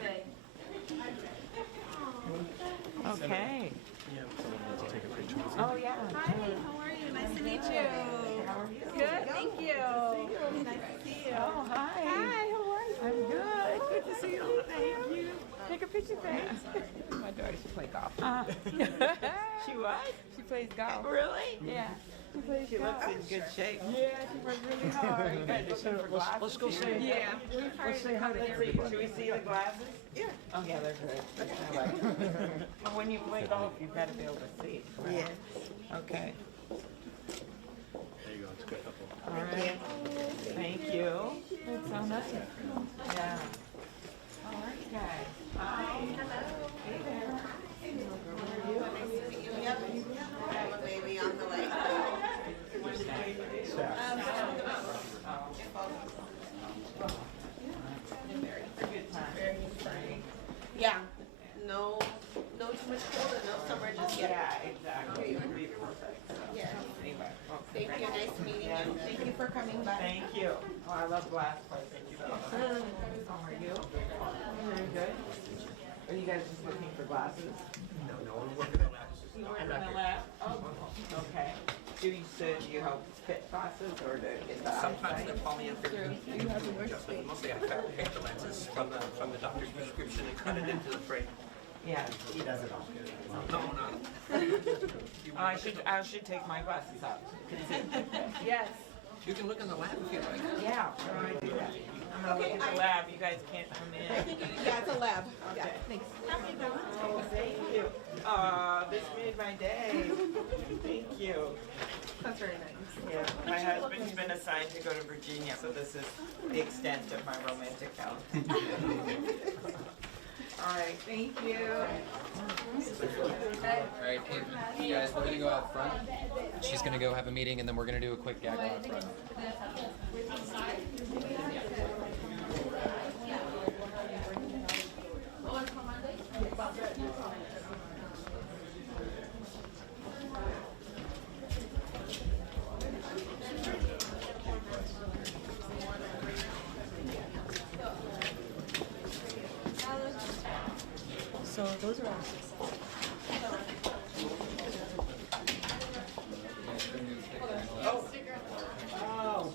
Okay. Oh, yeah. Hi, how are you? Nice to meet you. How are you? Good, thank you. Nice to see you. Oh, hi. Hi, how are you? I'm good. Good to see you. Thank you. Take a picture, thanks. My daughter, she plays golf. She what? She plays golf. Really? Yeah. She plays She golf. looks in good shape. Yeah, she works really hard. let's go say. Yeah. Let's say hi to everybody. Should we see the glasses? Yeah. Oh, yeah, they're good. I like them. But when you play golf, you've got to be able to see. Yes. Okay. There you go, it's a good couple. All right. Thank you. That's so nice. Yeah. Okay. Hi. Hey there. Yep. I have a baby on the way. Yeah. No too much cold and no summer just yet. Yeah, exactly. It would be perfect. So, Yeah. anyway. Well, Thank you. Nice meeting Yeah. you. Thank you for coming by. Thank you. Oh, I love glass places. So. How are you? Very good. Are you guys just looking for glasses? No, we're working on that. You work in the lab? Oh, okay. Do you help fit glasses or to get the Sometimes eyesight? they call me in for adjustment. Mostly I take the lenses from the doctor's prescription and cut it into the frame. Yeah. He does it all. No. Oh, I should take my glasses out. Yes. You can look in the lab if you like. Yeah, why don't I do that? I'm gonna look at the lab. You guys can't come in. Yeah, it's a lab. Yeah, Okay. thanks. Oh, thank you. This made my day. Thank you. That's very nice. Yeah, my husband's been assigned to go to Virginia, so this is the extent of my romantic calendar. All right, thank you. Alright, hey, you guys, we're gonna go out front. She's gonna go have a meeting and then we're gonna do a quick gaggle out front. So those are our Oh.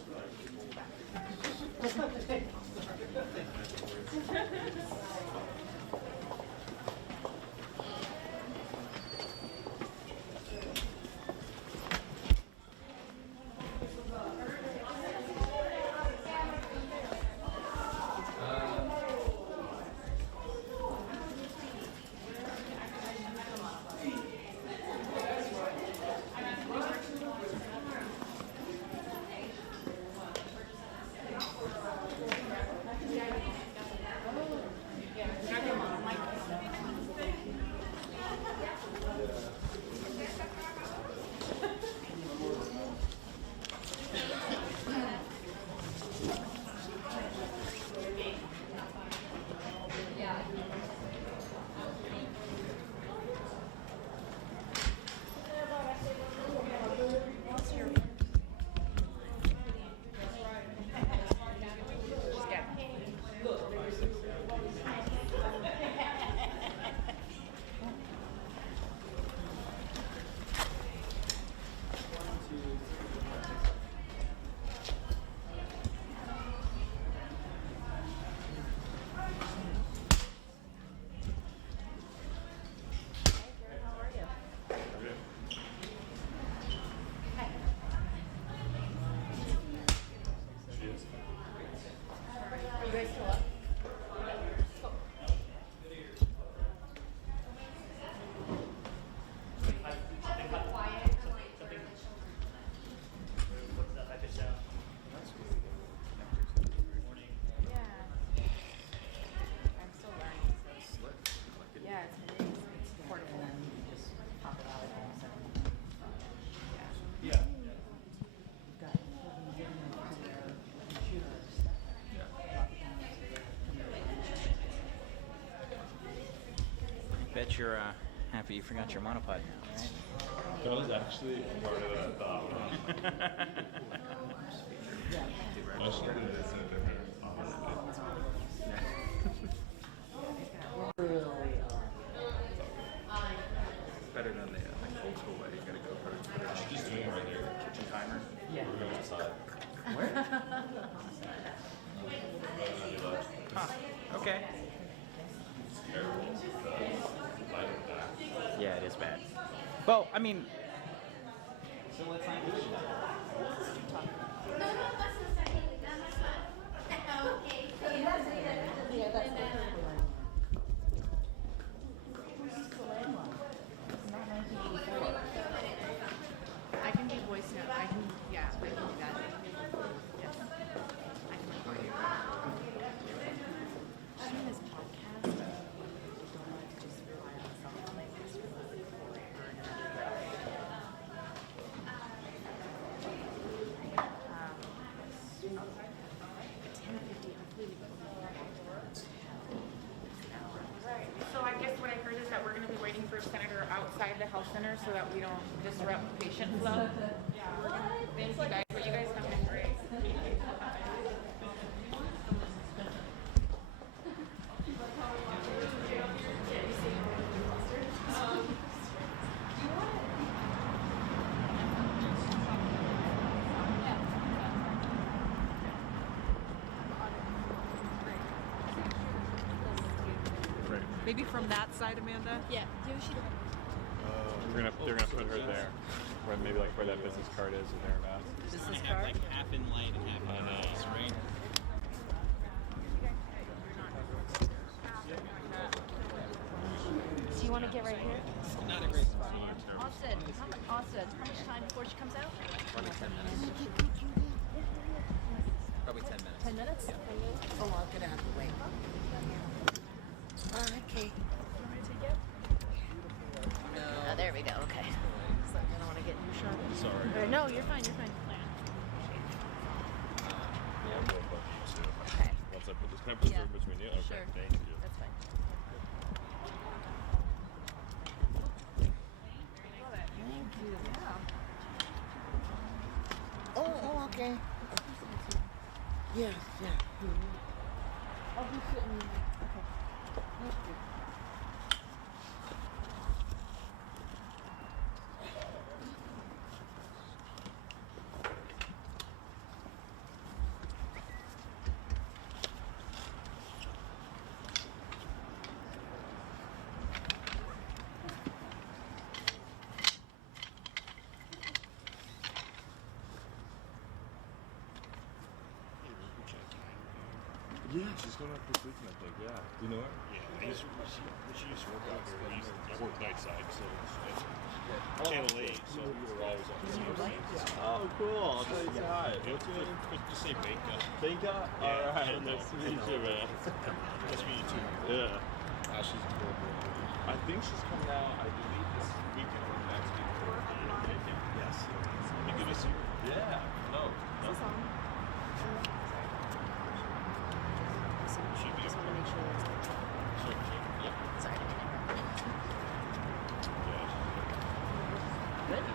Bet you're happy you forgot your monopod now, right? That was actually harder than I thought. I should do this in a different Better than the old school way. You gotta go for it. Just do it right there. Kitchen timer. Yeah. We're going outside. Where? Huh. Okay. Yeah, it is bad. Well, I mean. So let's not do it. I can do voice note. I can do that. Yes. I can record it. Doing this podcast, don't want to just rely on something like this for forever and Right, so I guess what I heard is that we're gonna be waiting for a senator outside the health center so that we don't disrupt patient flow. Thank you guys, but you guys have been great. maybe from that side, Amanda? Yeah. They're gonna put her there, where maybe like where that business card is or thereabouts. Business card? Like half in light and half in darkness, right? So you want to get right here? Not a great spot. Austin, how much time before she comes out? Probably 10 minutes. Probably 10 minutes. 10 minutes? Yeah. Oh, I'll get out of the way. Okay. You want me to take it? No. Oh, there we go. Okay. It's like I don't want to get too sharp. Sorry. No, you're fine. You're fine. Okay. Once I put this, can I put this between you? Okay, Sure. thank you. That's fine. Thank you. Yeah. Oh, okay. Yeah, yeah. I'll be sitting. Okay. Thank you. Yeah, she's going up this weekend, I think. Yeah. Do you know her? Yeah. She used to work out here. I work night side, so it's Channel 8, so we were always on the same side. Oh, cool. I'll tell you hi. What's your name? Just say Benka. Benka? Yeah, All right. so Nice to meet you, man. Nice to meet you, too. Yeah. She's a cool girl. I think she's coming out, I believe, this weekend or next week for Yes. Be good to see her. Yeah. No. Is this on? Should be. Just want to make sure that's on. Sure. Yeah. Sorry. Good?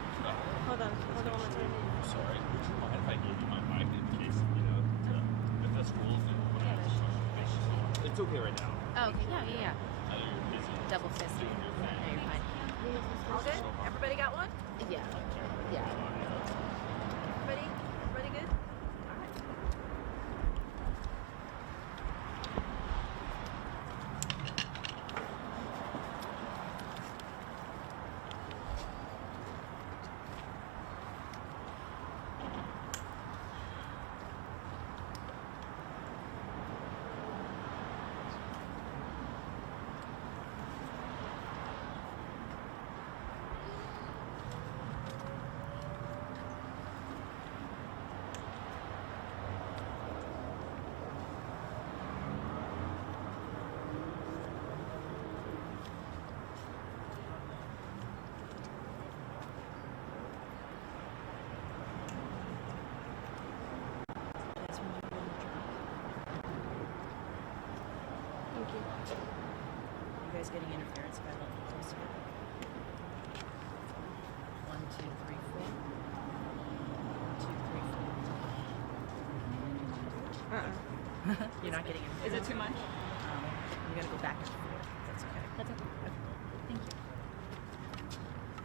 Hold on one more time. Sorry. Would you mind if I gave you my mic in case, if that's cool? It's okay right now. Oh, okay. Yeah. I know you're busy. Double fist. No, you're fine. All good? Everybody got one? Yeah. Yeah. Everybody good? All right. guys getting interference if I don't get close to it? 1, 2, 3, 4. 1, 2, 3, 4. You're not getting interference. Is it too much? I'm gonna go back and forth. That's okay. That's okay. Thank you.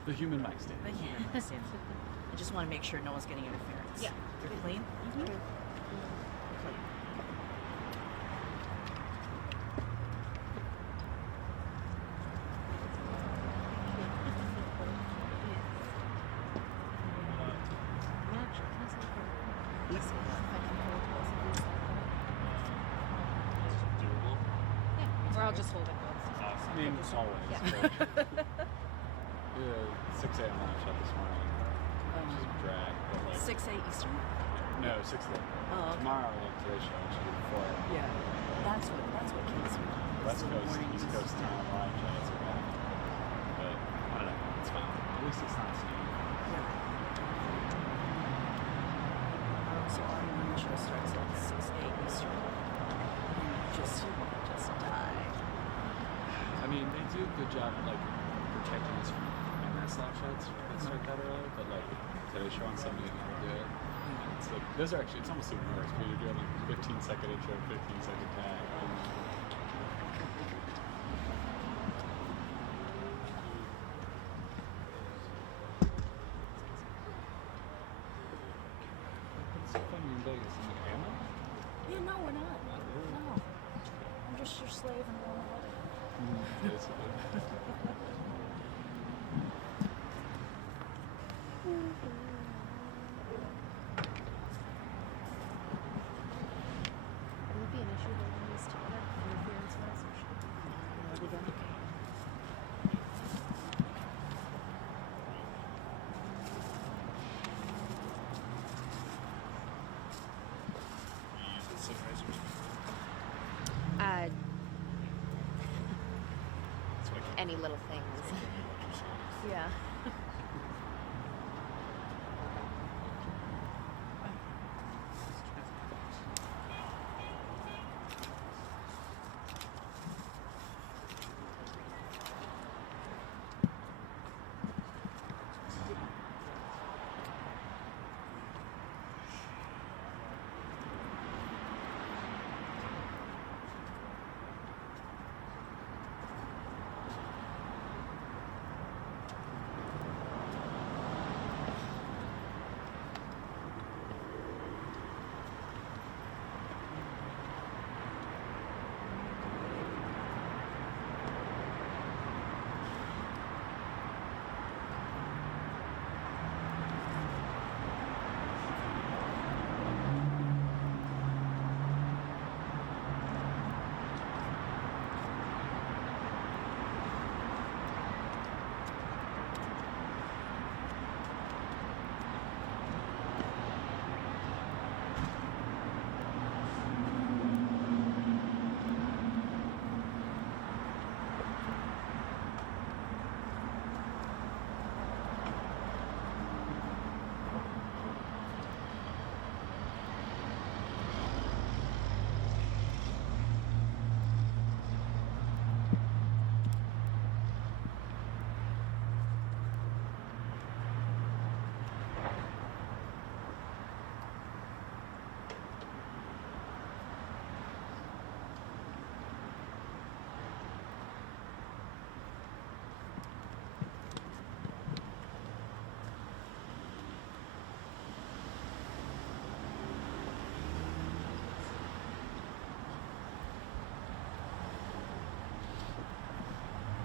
The human mic stand. The human mic stand. I just want to make sure no one's getting interference. Yeah. You're clean? Mm-hmm. Clean. Or I'll just hold it. I mean, always. Yeah. Yeah, 6 a.m. when I shot this morning. Which is a drag. But like, 6 8 Eastern? No, 6 a.m. Oh, okay. Tomorrow, like today's show, I should do 4. Yeah. That's what kills me. West The Coast, mornings. East Coast time, live shots are bad. But I don't know, it's fine. At least it's not snowing. So our morning show starts at 6 8 Eastern. And just die. I mean, they do a good job like protecting us from MS live shots that start that early, but like today's show on Sunday, you never do it. It's like, those are actually, it's almost even worse because you're doing like 15-second intro, 15-second tag. It's so funny in Vegas. In the ammo? Yeah, no, we're not. No. I'm just your slave and going away. Yes. Will it be an issue holding these together? Interference wise, or should it be fine? It'll be done okay. Any little things. Yeah.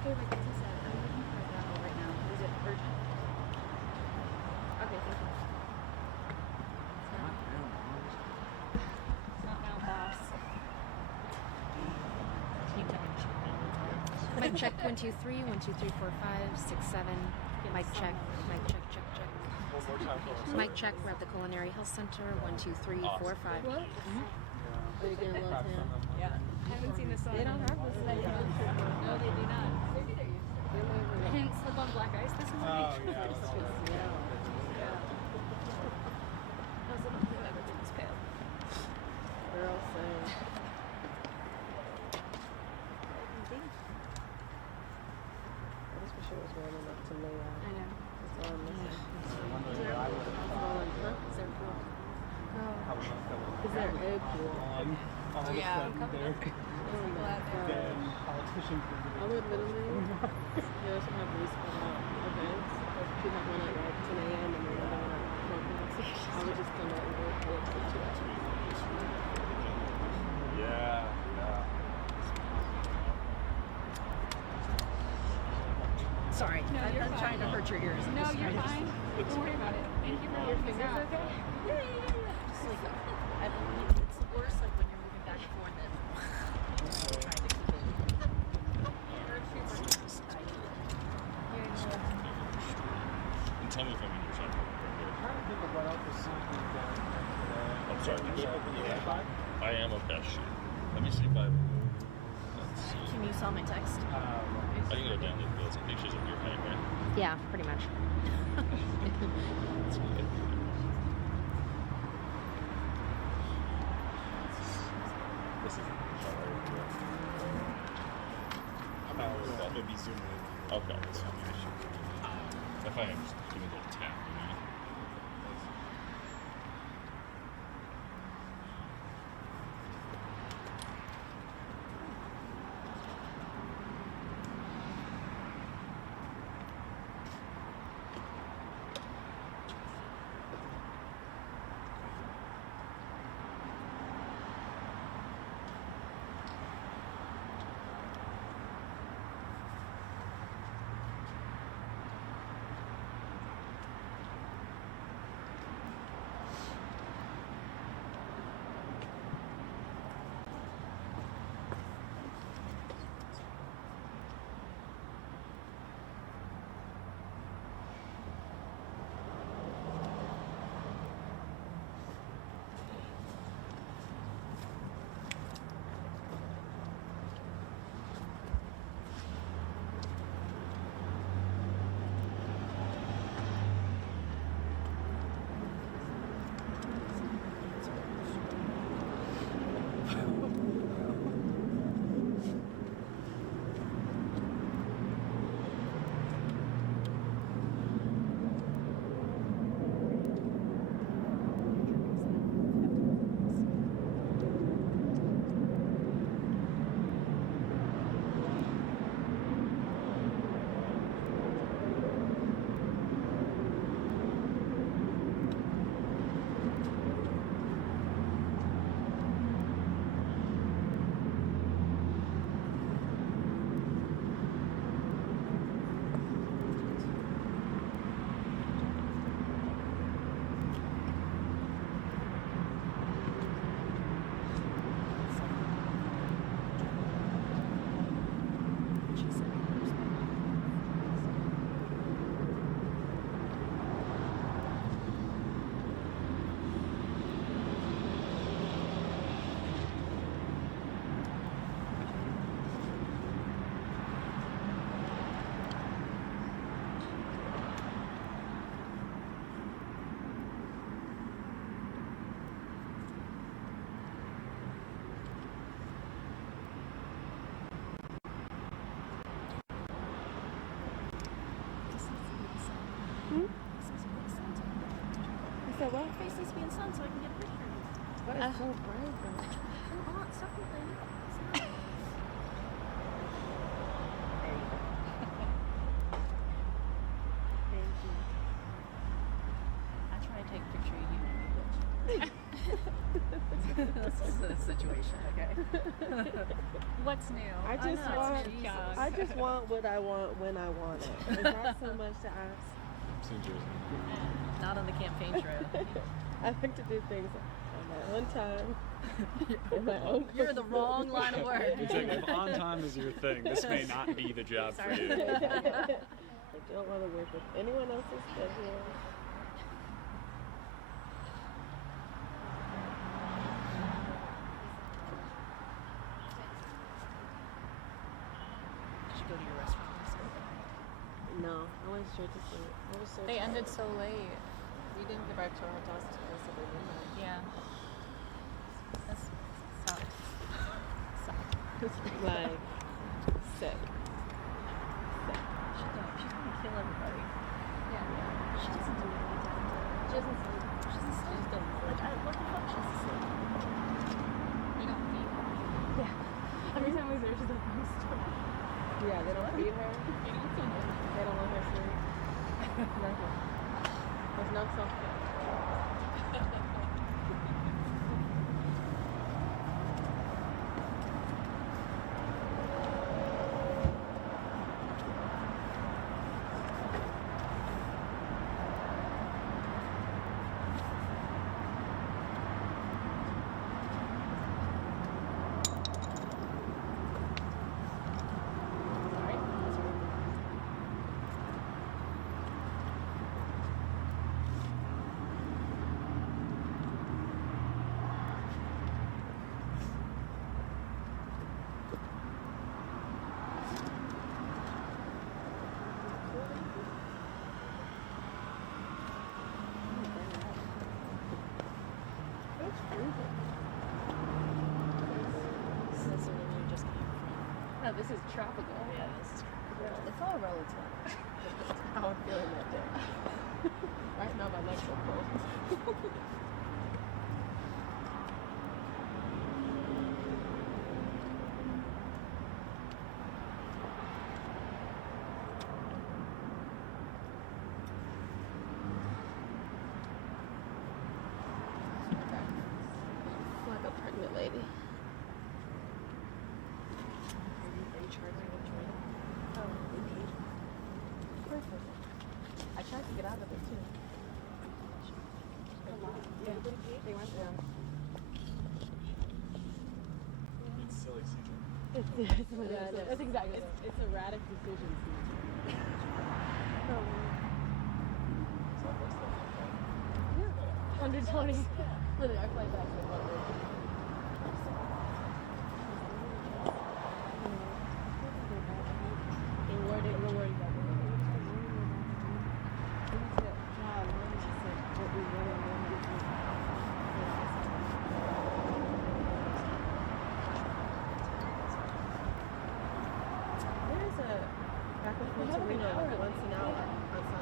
Okay, wait, this is I'm looking for that one right now. Is it urgent? Okay, thank you. It's not now, boss. Keep telling me. Mic check 1 2 3 1 2 3 4 5 6 7. Mic check. Mic check. Check check. One more time for us. Mic check. We're at the Culinary Health Center. 1 2 3 4 5. What? Are you gonna love him? Yeah. I haven't seen this on. They don't have this. No, they do not. I didn't slip on black ice this morning. Oh, yeah. How's it look? Everything's pale. Girl, so. their egg pool. All of a sudden, they're politicians. I would literally, they also have baseball events. She'd have one at like 10 a.m. and then another one at like 12 p.m. I would just come out and go for 2 hours. Yeah. Sorry, No, you're I'm trying to fine. hurt your ears. No, you're fine. Don't worry about it. Thank you for your fingers okay? Yeah. Just like, I believe it's the worst, like when you're moving back and forth and trying to keep it. And tell me if I'm in your shop. Trying to think of what else was something that. I'm sorry. I am okay. Shoot. Let me see if I. Let's see. Can you saw my text? I can go download bills and pictures of your thing, right? Yeah, pretty much. That's good. This is I'm out. Maybe zoom in. Okay. That's not an issue. If I am just doing a little tap, you know. said what? Face needs to be in sun so I can get a picture. That is so brave though. Hold on, stop complaining. There you go. Thank you. I try to take a picture of you when you bitch. This is a situation, okay? What's new? I just want what I want when I want it. Is that so much to ask? Not on the campaign trail. I like to do things on my own time. in my own You're the wrong line of work. It's like if on time is your thing, this may not be the job for you. I don't want to work with anyone else's schedule. Did you go to your restaurant this week? No, I went straight to sleep. I was so They tired. ended so late. We didn't get back to our hotels until yesterday midnight. Yeah. That's sucks. Like, sick. She's gonna kill everybody. Yeah. She doesn't do anything. She doesn't sleep. She doesn't sleep. Like, what the fuck? She doesn't sleep. this is tropical. Yeah, this is tropical. It's all relative. How I'm feeling that day. Right now, my legs are cold. Like a pregnant lady. Are you charging the train? Oh, indeed. Perfect. I tried to get out of it too. Yeah, they went down. It's silly season. It's what it is. That's exactly it. It's erratic decision season. 120. Literally, I fly back to Don't worry about it. There's a back and forth to Reno like once an hour on Sundays.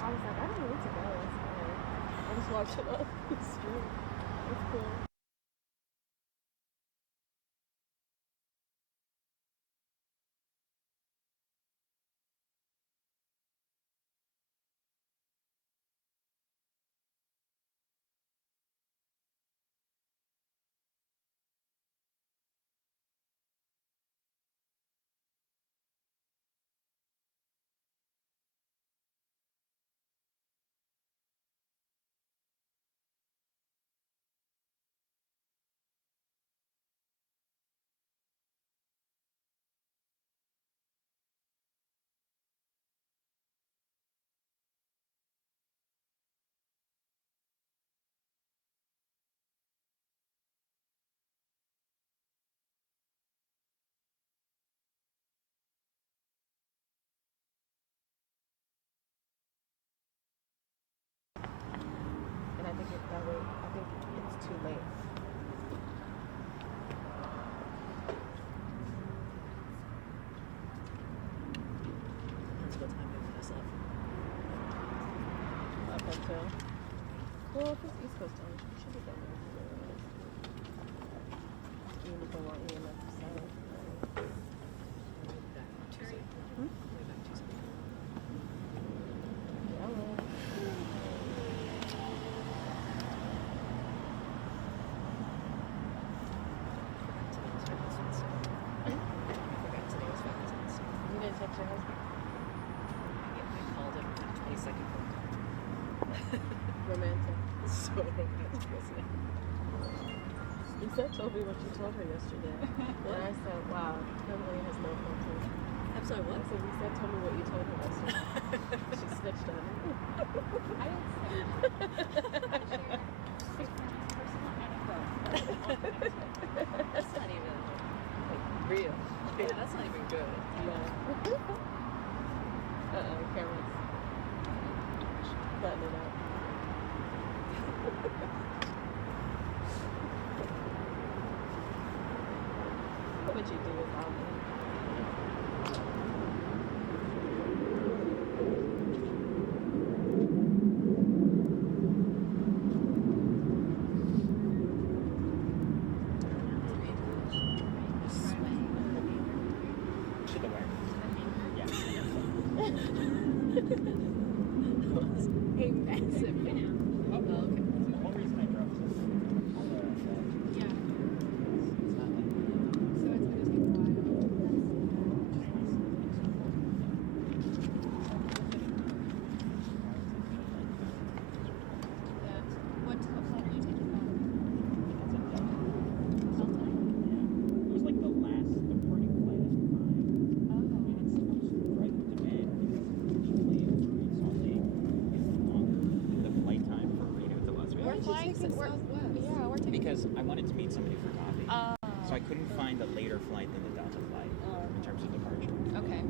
I was like, I don't need to go. It's fine. I just watch it on the street. It's cool. And I think that way, I think it's too late. That's what time they put us up. Up until. Well, if it's East Coast time, it should be done. Even if I want EMF to settle. You didn't text your husband? I called him 20 seconds. Romantic. So romantic, wasn't it? Lisa told me what you told her yesterday. And I said, wow, Emily has no filter. I'm sorry, what? I said, Lisa told me what you told her yesterday. She snitched on me. I didn't say That's not even like real. Yeah, that's not even good. Yeah. Cameras. Button it up. What would you do without me? To the where? Yeah. A massive fan. Oh, okay. One reason I drove is Yeah. So it's gonna take a Yeah. What flight are you taking back? It was like the last departing flight at the time. And it's supposed to try to demand usually in Salt Lake is longer than the flight time for Reno to Las Vegas. We're flying Southwest. Yeah, we're taking. Because I wanted to meet somebody for coffee. So I couldn't find a later flight than the Delta flight in terms of departure. Okay.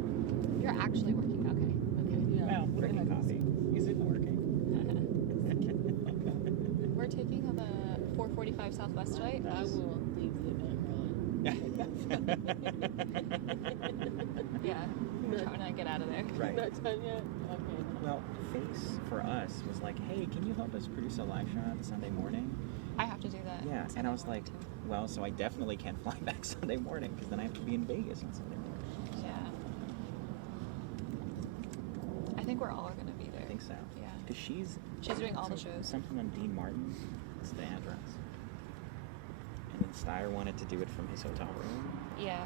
You're actually working. Okay. Okay. Yeah. Well, drinking coffee. Is it working? 25 Southwest tonight. I will leave the event early. Yeah, trying to get out of there. Right. Not done yet? Okay. Well, Face for us was like, hey, can you help us produce a live shot Sunday morning? I have to do that. Yeah, and I was like, well, so I definitely can't fly back Sunday morning because then I have to be in Vegas on Sunday morning. So. Yeah. I think we're all going to be there. I think so. Yeah. Because she's doing all the shows. Something on Dean Martin. That's the address. And then Steyer wanted to do it from his hotel room. Yeah.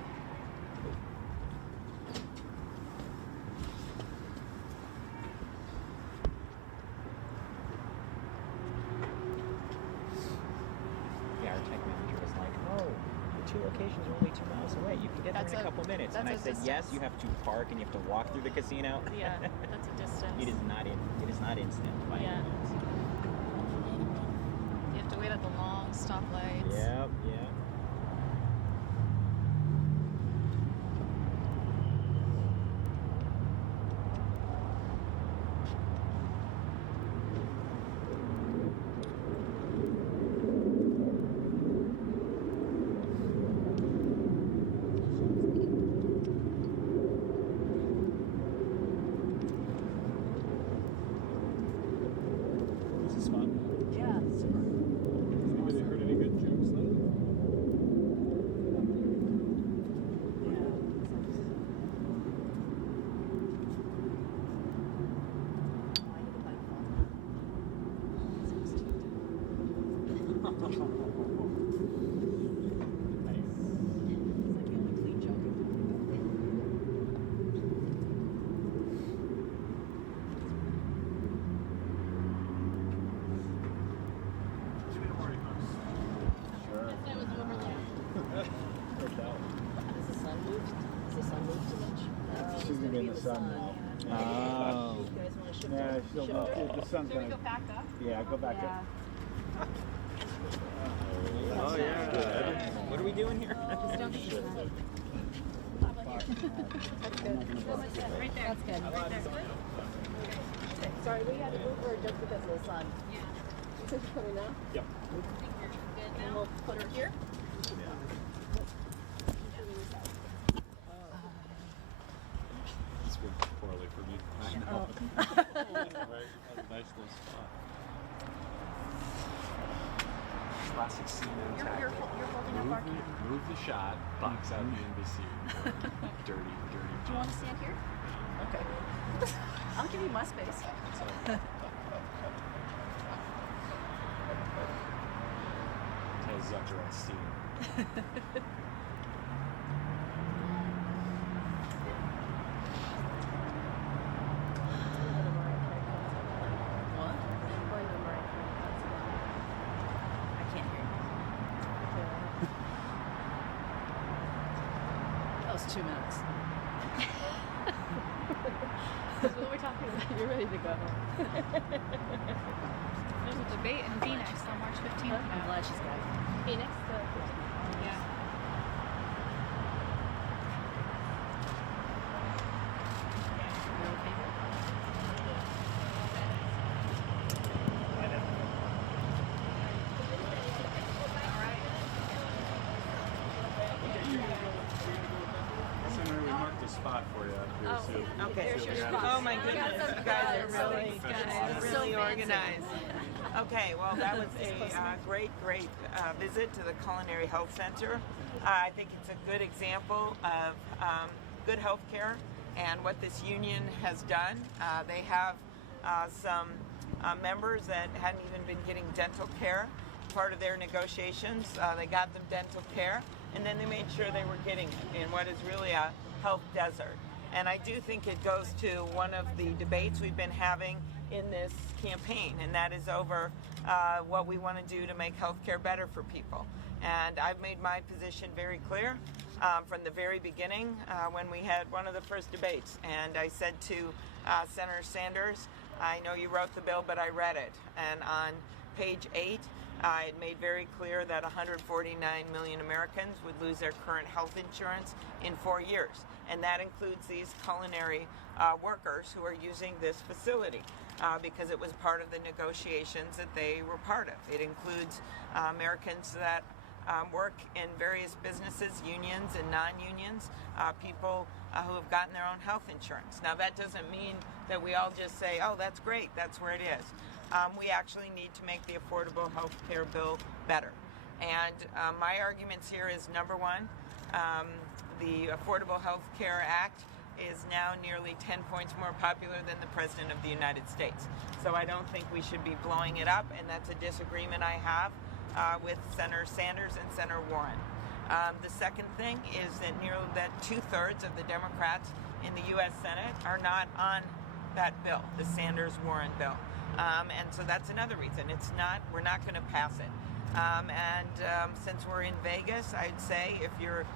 Yeah, our tech manager was like, oh, the two locations are only 2 miles away. You can get there in a couple minutes. And I said, yes, you have to park and you have to walk through the casino. Yeah, that's a distance. It is not instant by any means. You have to wait at the long stoplights. Yep, yep. This is fun. Yeah, super. Anybody heard any good jokes lately? She's gonna be in the sun now. Oh. Yeah, the sun's gonna. back up? Yeah, go back up. Oh, yeah. What are we doing here? Just don't get used to that. That's good. Right there. That's good. Right there. Sorry, we had to move her just because of the sun. Yeah. So she's coming now? Yep. And we'll put her here? This went poorly for me. I know. Oh. Right. That's a nice little spot. Classic scene in You're holding up our camera. Move the shot, box out the embassy. Dirty. Do you want to stand here? Okay. I'll give you my space. Tell Zucker I see him. What? I can't hear you. That was 2 minutes. That's what we're talking about. You're ready to go. There's a debate in Phoenix on March 15th. I'm glad she's got it. Phoenix? Yeah. You okay? Senator, we marked a spot for you out here. Oh, okay. See what we got. Oh my goodness, you guys are really organized. Okay, well that was a great visit to the Culinary Health Center. I think it's a good example of good health care and what this union has done. They have some members that hadn't even been getting dental care. Part of their negotiations, they got them dental care, and then they made sure they were getting it in what is really a health desert. And I do think it goes to one of the debates we've been having in this campaign, and that is over what we want to do to make healthcare better for people. And I've made my position very clear from the very beginning when we had one of the first debates. And I said to Senator Sanders, I know you wrote the bill, but I read it. And on page 8, I had made very clear that 149 million Americans would lose their current health insurance in 4 years. And that includes these culinary workers who are using this facility. because it was part of the negotiations that they were part of. It includes Americans that work in various businesses, unions and non-unions, people who have gotten their own health insurance. Now that doesn't mean that we all just say, oh, that's great, that's where it is. We actually need to make the Affordable Health Care Bill better. And my arguments here is, number one, the Affordable Health Care Act is now nearly 10 points more popular than the President of the United States. So I don't think we should be blowing it up, and that's a disagreement I have with Senator Sanders and Senator Warren. The second thing is that nearly two-thirds of the Democrats in the U.S. Senate are not on that bill, the Sanders-Warren bill. And so that's another reason. We're not going to pass it. Since we're in Vegas, I'd say if your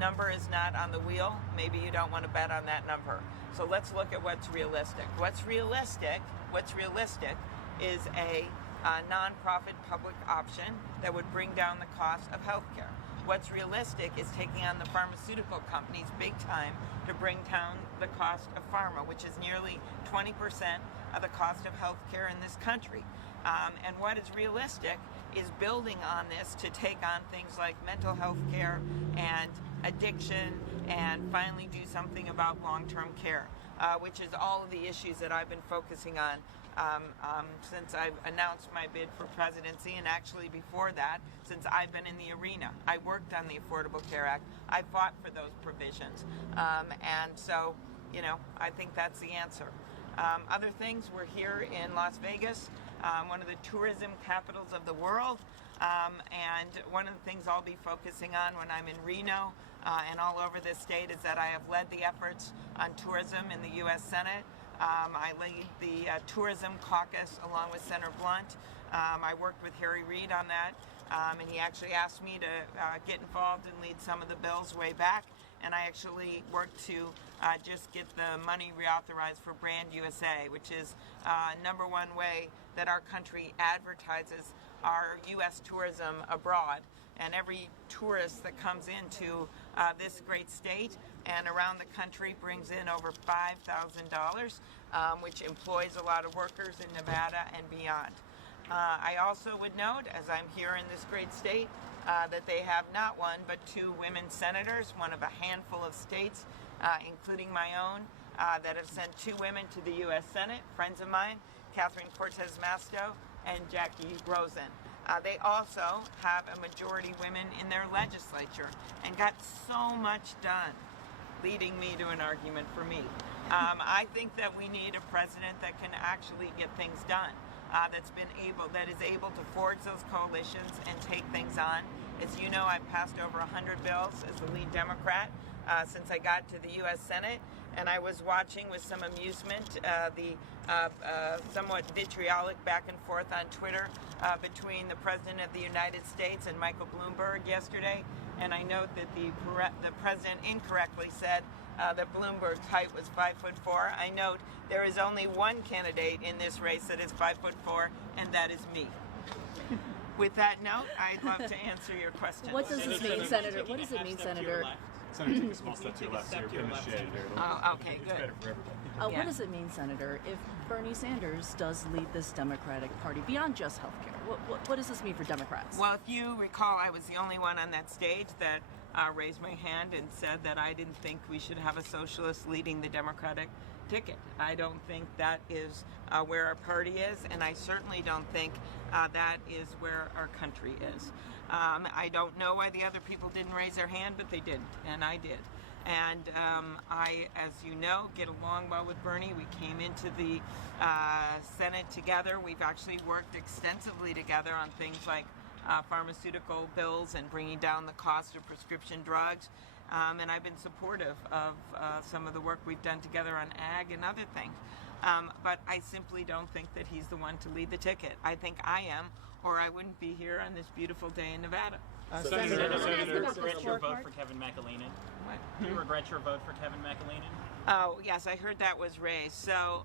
number is not on the wheel, maybe you don't want to bet on that number. So let's look at what's realistic. What's realistic is a nonprofit public option that would bring down the cost of health care. What's realistic is taking on the pharmaceutical companies big time to bring down the cost of pharma, which is nearly 20% of the cost of health care in this country. And what is realistic is building on this to take on things like mental health care and addiction, and finally do something about long-term care, which is all of the issues that I've been focusing on since I've announced my bid for presidency, and actually before that, since I've been in the arena. I worked on the Affordable Care Act. I fought for those provisions. And so, I think that's the answer. Other things, we're here in Las Vegas, one of the tourism capitals of the world. And one of the things I'll be focusing on when I'm in Reno and all over this state is that I have led the efforts on tourism in the U.S. Senate. I lead the Tourism Caucus along with Senator Blunt. I worked with Harry Reid on that, and he actually asked me to get involved and lead some of the bills way back. And I actually worked to just get the money reauthorized for Brand USA, which is number one way that our country advertises our U.S. tourism abroad. And every tourist that comes into this great state and around the country brings in over $5,000, which employs a lot of workers in Nevada and beyond. I also would note, as I'm here in this great state, that they have not one but two women senators, one of a handful of states, including my own, that have sent two women to the U.S. Senate, friends of mine, Catherine Cortez Masto and Jackie Rosen. They also have a majority women in their legislature and got so much done, leading me to an argument for me. I think that we need a president that can actually get things done, that is able to forge those coalitions and take things on. As you know, I've passed over 100 bills as the lead Democrat since I got to the U.S. Senate, and I was watching with some amusement the somewhat vitriolic back and forth on Twitter between the President of the United States and Michael Bloomberg yesterday. And I note that the President incorrectly said that Bloomberg's height was 5'4". I note there is only one candidate in this race that is 5'4", and that is me. With that note, I'd love to answer your question. What does this mean, Senator? What does it mean, Senator? Senator, take a small step to your left, so you're in the shade here. Oh, okay, good. It's better for everybody. What does it mean, Senator, if Bernie Sanders does lead this Democratic Party beyond just healthcare? What does this mean for Democrats? Well, if you recall, I was the only one on that stage that raised my hand and said that I didn't think we should have a socialist leading the Democratic ticket. I don't think that is where our party is, and I certainly don't think that is where our country is. I don't know why the other people didn't raise their hand, but they didn't, and I did. And I, as you know, get along well with Bernie. We came into the Senate together. We've actually worked extensively together on things like pharmaceutical bills and bringing down the cost of prescription drugs. And I've been supportive of some of the work we've done together on ag and other things. But I simply don't think that he's the one to lead the ticket. I think I am, or I wouldn't be here on this beautiful day in Nevada. Senator, do you regret your vote for Kevin McAleenan? What? Do you regret your vote for Kevin McAleenan? Oh, yes, I heard that was raised. So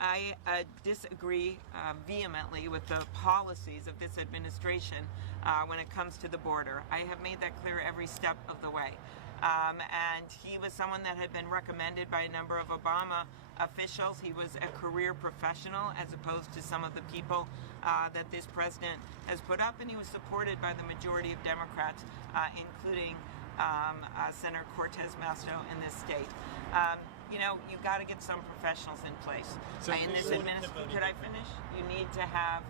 I disagree vehemently with the policies of this administration when it comes to the border. I have made that clear every step of the way. And he was someone that had been recommended by a number of Obama officials. He was a career professional as opposed to some of the people that this president has put up, and he was supported by the majority of Democrats, including Senator Cortez Masto in this state. You know, you've got to get some professionals in place. So In this administration, could I finish? You need to have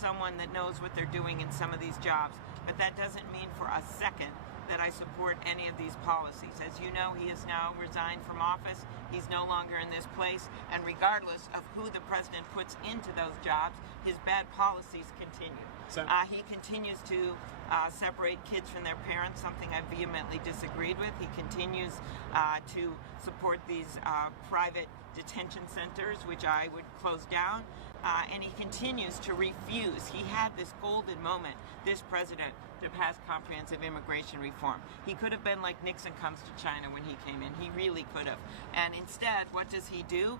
someone that knows what they're doing in some of these jobs. But that doesn't mean for a second that I support any of these policies. As you know, he has now resigned from office. He's no longer in this place. And regardless of who the president puts into those jobs, his bad policies continue. He continues to separate kids from their parents, something I vehemently disagreed with. He continues to support these private detention centers, which I would close down. And he continues to refuse. He had this golden moment, this president, to pass comprehensive immigration reform. He could have been like Nixon comes to China when he came in. He really could have. And instead, what does he do?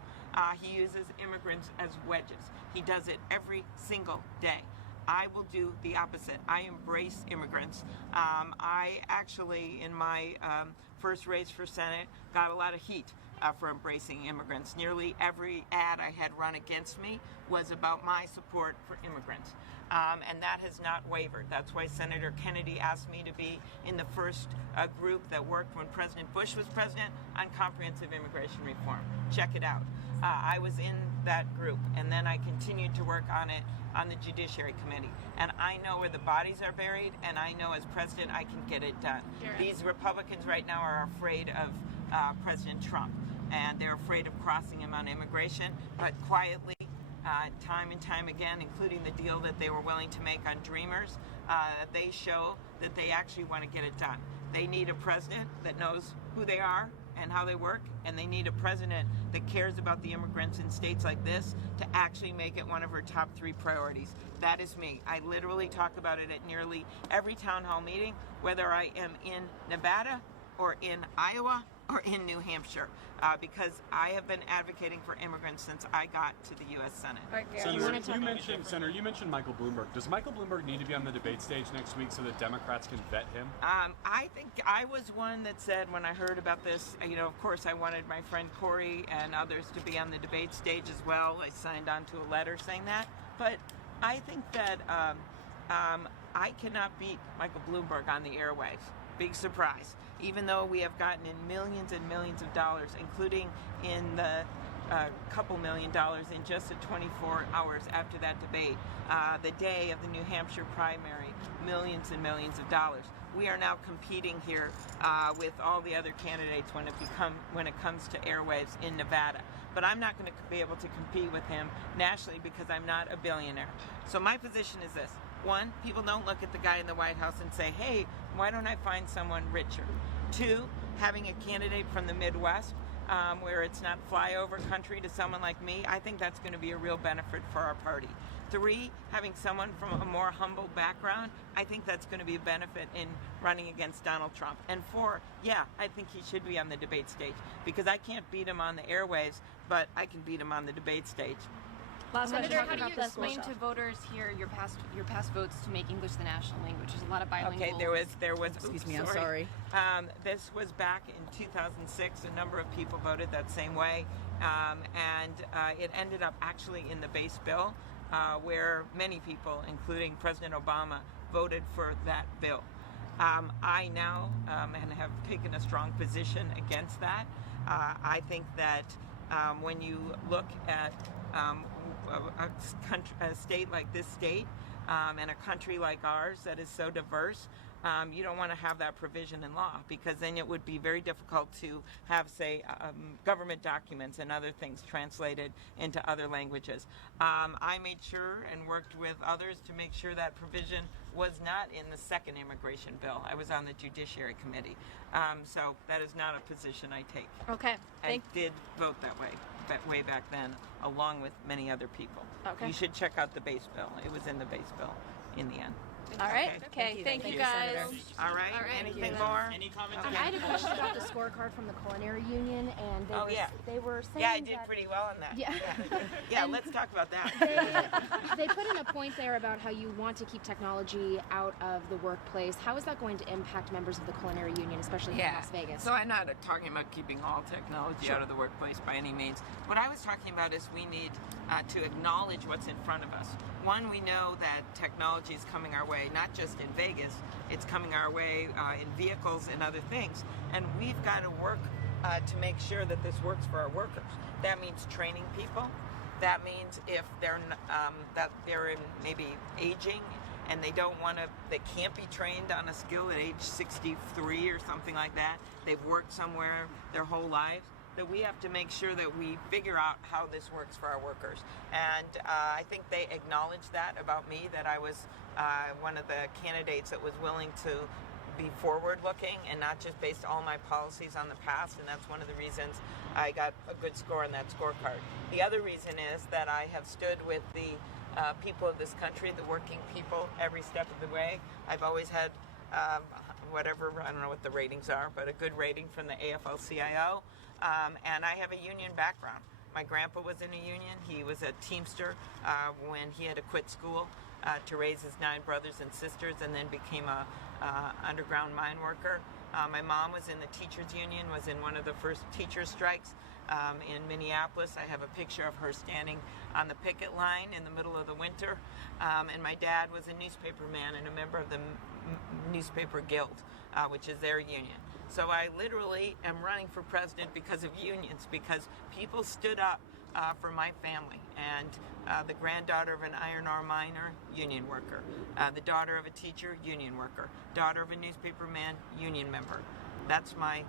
He uses immigrants as wedges. He does it every single day. I will do the opposite. I embrace immigrants. I actually, in my first race for Senate, got a lot of heat for embracing immigrants. Nearly every ad I had run against me was about my support for immigrants. And that has not wavered. That's why Senator Kennedy asked me to be in the first group that worked when President Bush was president on comprehensive immigration reform. Check it out. I was in that group, and then I continued to work on it on the Judiciary Committee. And I know where the bodies are buried, and I know as president I can get it done. These Republicans right now are afraid of President Trump, and they're afraid of crossing him on immigration, but quietly, time and time again, including the deal that they were willing to make on Dreamers, they show that they actually want to get it done. They need a president that knows who they are and how they work, and they need a president that cares about the immigrants in states like this to actually make it one of her top 3 priorities. That is me. I literally talk about it at nearly every town hall meeting, whether I am in Nevada or in Iowa or in New Hampshire, because I have been advocating for immigrants since I got to the U.S. Senate. Senator, you mentioned Michael Bloomberg. Does Michael Bloomberg need to be on the debate stage next week so that Democrats can vet him? I think I was one that said when I heard about this, you know, of course I wanted my friend Corey and others to be on the debate stage as well. I signed on to a letter saying that. But I think that I cannot beat Michael Bloomberg on the airwaves. Big surprise. Even though we have gotten in millions and millions of dollars, including in the couple $1 million in just the 24 hours after that debate, the day of the New Hampshire primary, millions and millions of dollars. We are now competing here with all the other candidates when it comes to airwaves in Nevada. But I'm not going to be able to compete with him nationally because I'm not a billionaire. So my position is this. 1, people don't look at the guy in the White House and say, hey, why don't I find someone richer? 2, having a candidate from the Midwest where it's not flyover country to someone like me, I think that's going to be a real benefit for our party. 3, having someone from a more humble background, I think that's going to be a benefit in running against Donald Trump. And 4, yeah, I think he should be on the debate stage because I can't beat him on the airwaves, but I can beat him on the debate stage. Senator, how do you explain to voters here your past votes to make English the national language? There's a lot of bilingual. Okay, there was. Excuse me, I'm sorry. This was back in 2006. A number of people voted that same way, and it ended up actually in the base bill, where many people, including President Obama, voted for that bill. I now and have taken a strong position against that. I think that when you look at a state like this state and a country like ours that is so diverse, you don't want to have that provision in law because then it would be very difficult to have, say, government documents and other things translated into other languages. I made sure and worked with others to make sure that provision was not in the second immigration bill. I was on the Judiciary Committee. So that is not a position I take. Okay. I did vote that way back then, along with many other people. Okay. You should check out the base bill. It was in the base bill in the end. All right. Okay. Thank you guys. All right. Anything more? Any comments? I had a question about the scorecard from the Culinary Union, and they were yeah. they were saying Yeah, I did that, pretty well on that. Yeah. Yeah, And let's talk about that. they put in a point there about how you want to keep technology out of the workplace. How is that going to impact members of the culinary union, especially here in Las Vegas? So I'm not talking about keeping all technology out of the workplace by any means. What I was talking about is we need to acknowledge what's in front of us. One, we know that technology is coming our way, not just in Vegas, it's coming our way in vehicles and other things. And we've got to work to make sure that this works for our workers. That means training people. That means if they're that they're in maybe aging and they can't be trained on a skill at age 63 or something like that. They've worked somewhere their whole lives. That we have to make sure that we figure out how this works for our workers. And I think they acknowledged that about me, that I was one of the candidates that was willing to be forward-looking and not just based all my policies on the past, and that's one of the reasons I got a good score on that scorecard. The other reason is that I have stood with the people of this country, the working people, every step of the way. I've always had whatever, I don't know what the ratings are, but a good rating from the AFL-CIO, and I have a union background. My grandpa was in a union. He was a Teamster when he had to quit school to raise his 9 brothers and sisters, and then became a underground mine worker. My mom was in the teachers union, was in one of the first teacher strikes in Minneapolis. I have a picture of her standing on the picket line in the middle of the winter. And my dad was a newspaper man and a member of the Newspaper Guild, which is their union. So I literally am running for president because of unions, because people stood up for my family. And the granddaughter of an iron ore miner, union worker. The daughter of a teacher, union worker. Daughter of a newspaper man, union member. That's my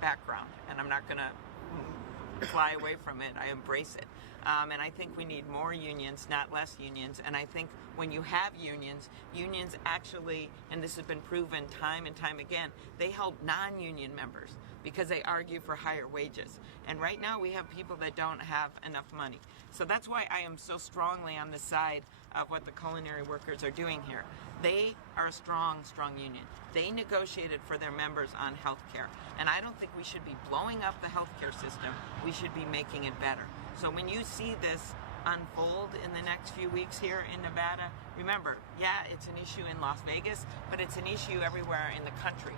background, and I'm not going to fly away from it. I embrace it. And I think we need more unions, not less unions. And I think when you have unions, unions actually, and this has been proven time and time again, they help non-union members because they argue for higher wages. And right now we have people that don't have enough money. So that's why I am so strongly on the side of what the culinary workers are doing here. They are a strong, strong union. They negotiated for their members on health care. And I don't think we should be blowing up the healthcare system. We should be making it better. So when you see this unfold in the next few weeks here in Nevada, remember, yeah, it's an issue in Las Vegas, but it's an issue everywhere in the country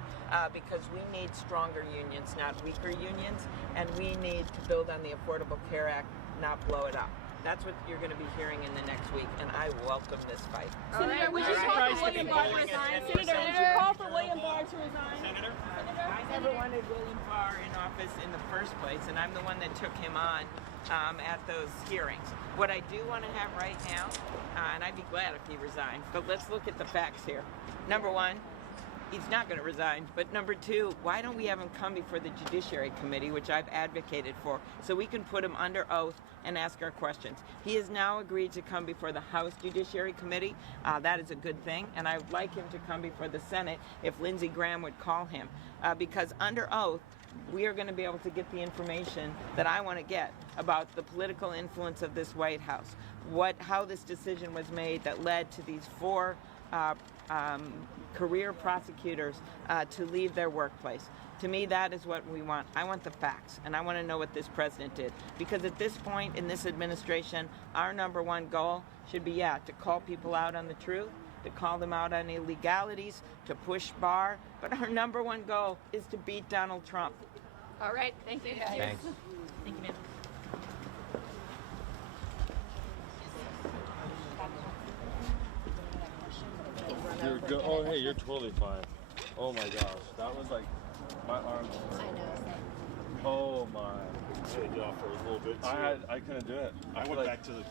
because we need stronger unions, not weaker unions, and we need to build on the Affordable Care Act, not blow it up. That's what you're going to be hearing in the next week, and I welcome this fight. Senator, would you call for William Barr to resign? Senator, would you call for William Barr to resign? Senator? I never wanted William Barr in office in the first place, and I'm the one that took him on at those hearings. What I do want to have right now, and I'd be glad if he resigned, but let's look at the facts here. Number one, he's not going to resign. But number two, why don't we have him come before the Judiciary Committee, which I've advocated for, so we can put him under oath and ask our questions. He has now agreed to come before the House Judiciary Committee. That is a good thing. And I would like him to come before the Senate if Lindsey Graham would call him. Because under oath, we are going to be able to get the information that I want to get about the political influence of this White House, how this decision was made that led to these 4 career prosecutors to leave their workplace. To me, that is what we want. I want the facts, and I want to know what this president did. Because at this point in this administration, our number one goal should be, to call people out on the truth, to call them out on illegalities, to push Barr. But our number one goal is to beat Donald Trump. All right, thank you. Thanks. Thank you, ma'am. You're good. Oh, hey, you're totally fine. Oh my gosh, that was like my arms. I know. Oh my. I had to get off for a little bit. I couldn't do it. I went back to the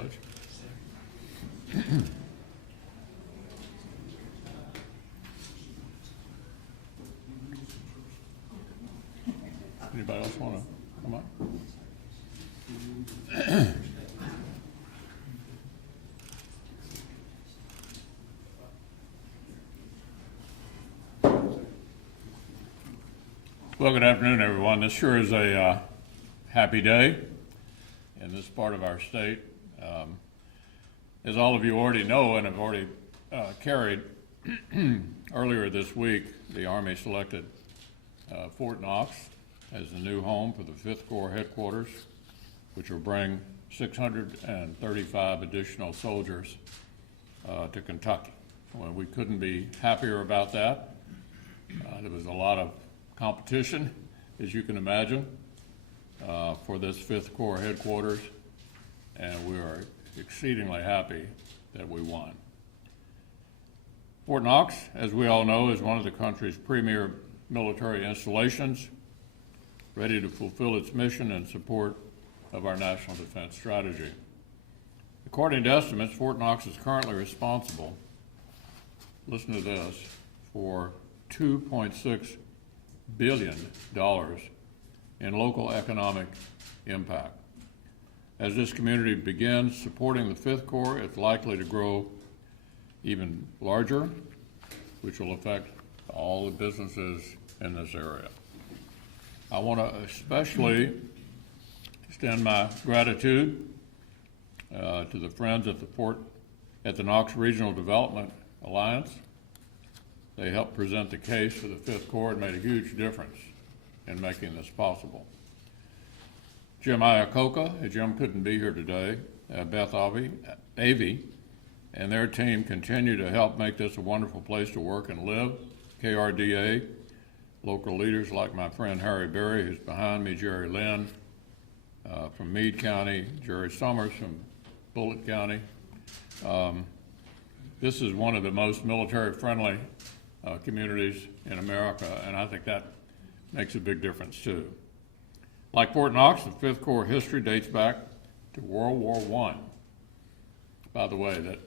Judge. Anybody else want to come up? Well, good afternoon, everyone. This sure is a happy day in this part of our state. As all of you already know and have already carried, earlier this week, the Army selected Fort Knox as the new home for the 5th Corps headquarters, which will bring 635 additional soldiers to Kentucky. Well, we couldn't be happier about that. There was a lot of competition, as you can imagine, for this 5th Corps headquarters, and we are exceedingly happy that we won. Fort Knox, as we all know, is one of the country's premier military installations, ready to fulfill its mission in support of our national defense strategy. According to estimates, Fort Knox is currently responsible, listen to this, for $2.6 billion in local economic impact. As this community begins supporting the 5th Corps, it's likely to grow even larger, which will affect all the businesses in this area. I want to especially extend my gratitude to the friends at the Knox Regional Development Alliance. They helped present the case for the 5th Corps and made a huge difference in making this possible. Jim Iacocca, Jim couldn't be here today, Beth Avey, and their team continue to help make this a wonderful place to work and live. KRDA, local leaders like my friend Harry Berry, who's behind me, Jerry Lynn from Meade County, Jerry Summers from Bullitt County. This is one of the most military-friendly communities in America, and I think that makes a big difference too. Like Fort Knox, the 5th Corps history dates back to World War I. By the way, that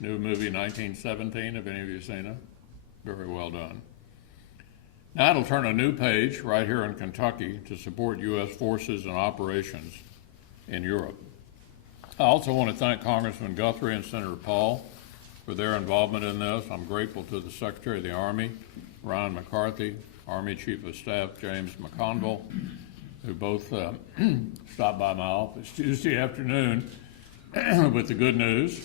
new movie 1917, have any of you seen it? Very well done. Now it'll turn a new page right here in Kentucky to support U.S. forces and operations in Europe. I also want to thank Congressman Guthrie and Senator Paul for their involvement in this. I'm grateful to the Secretary of the Army, Ryan McCarthy, Army Chief of Staff James McConville, who both stopped by my office Tuesday afternoon with the good news.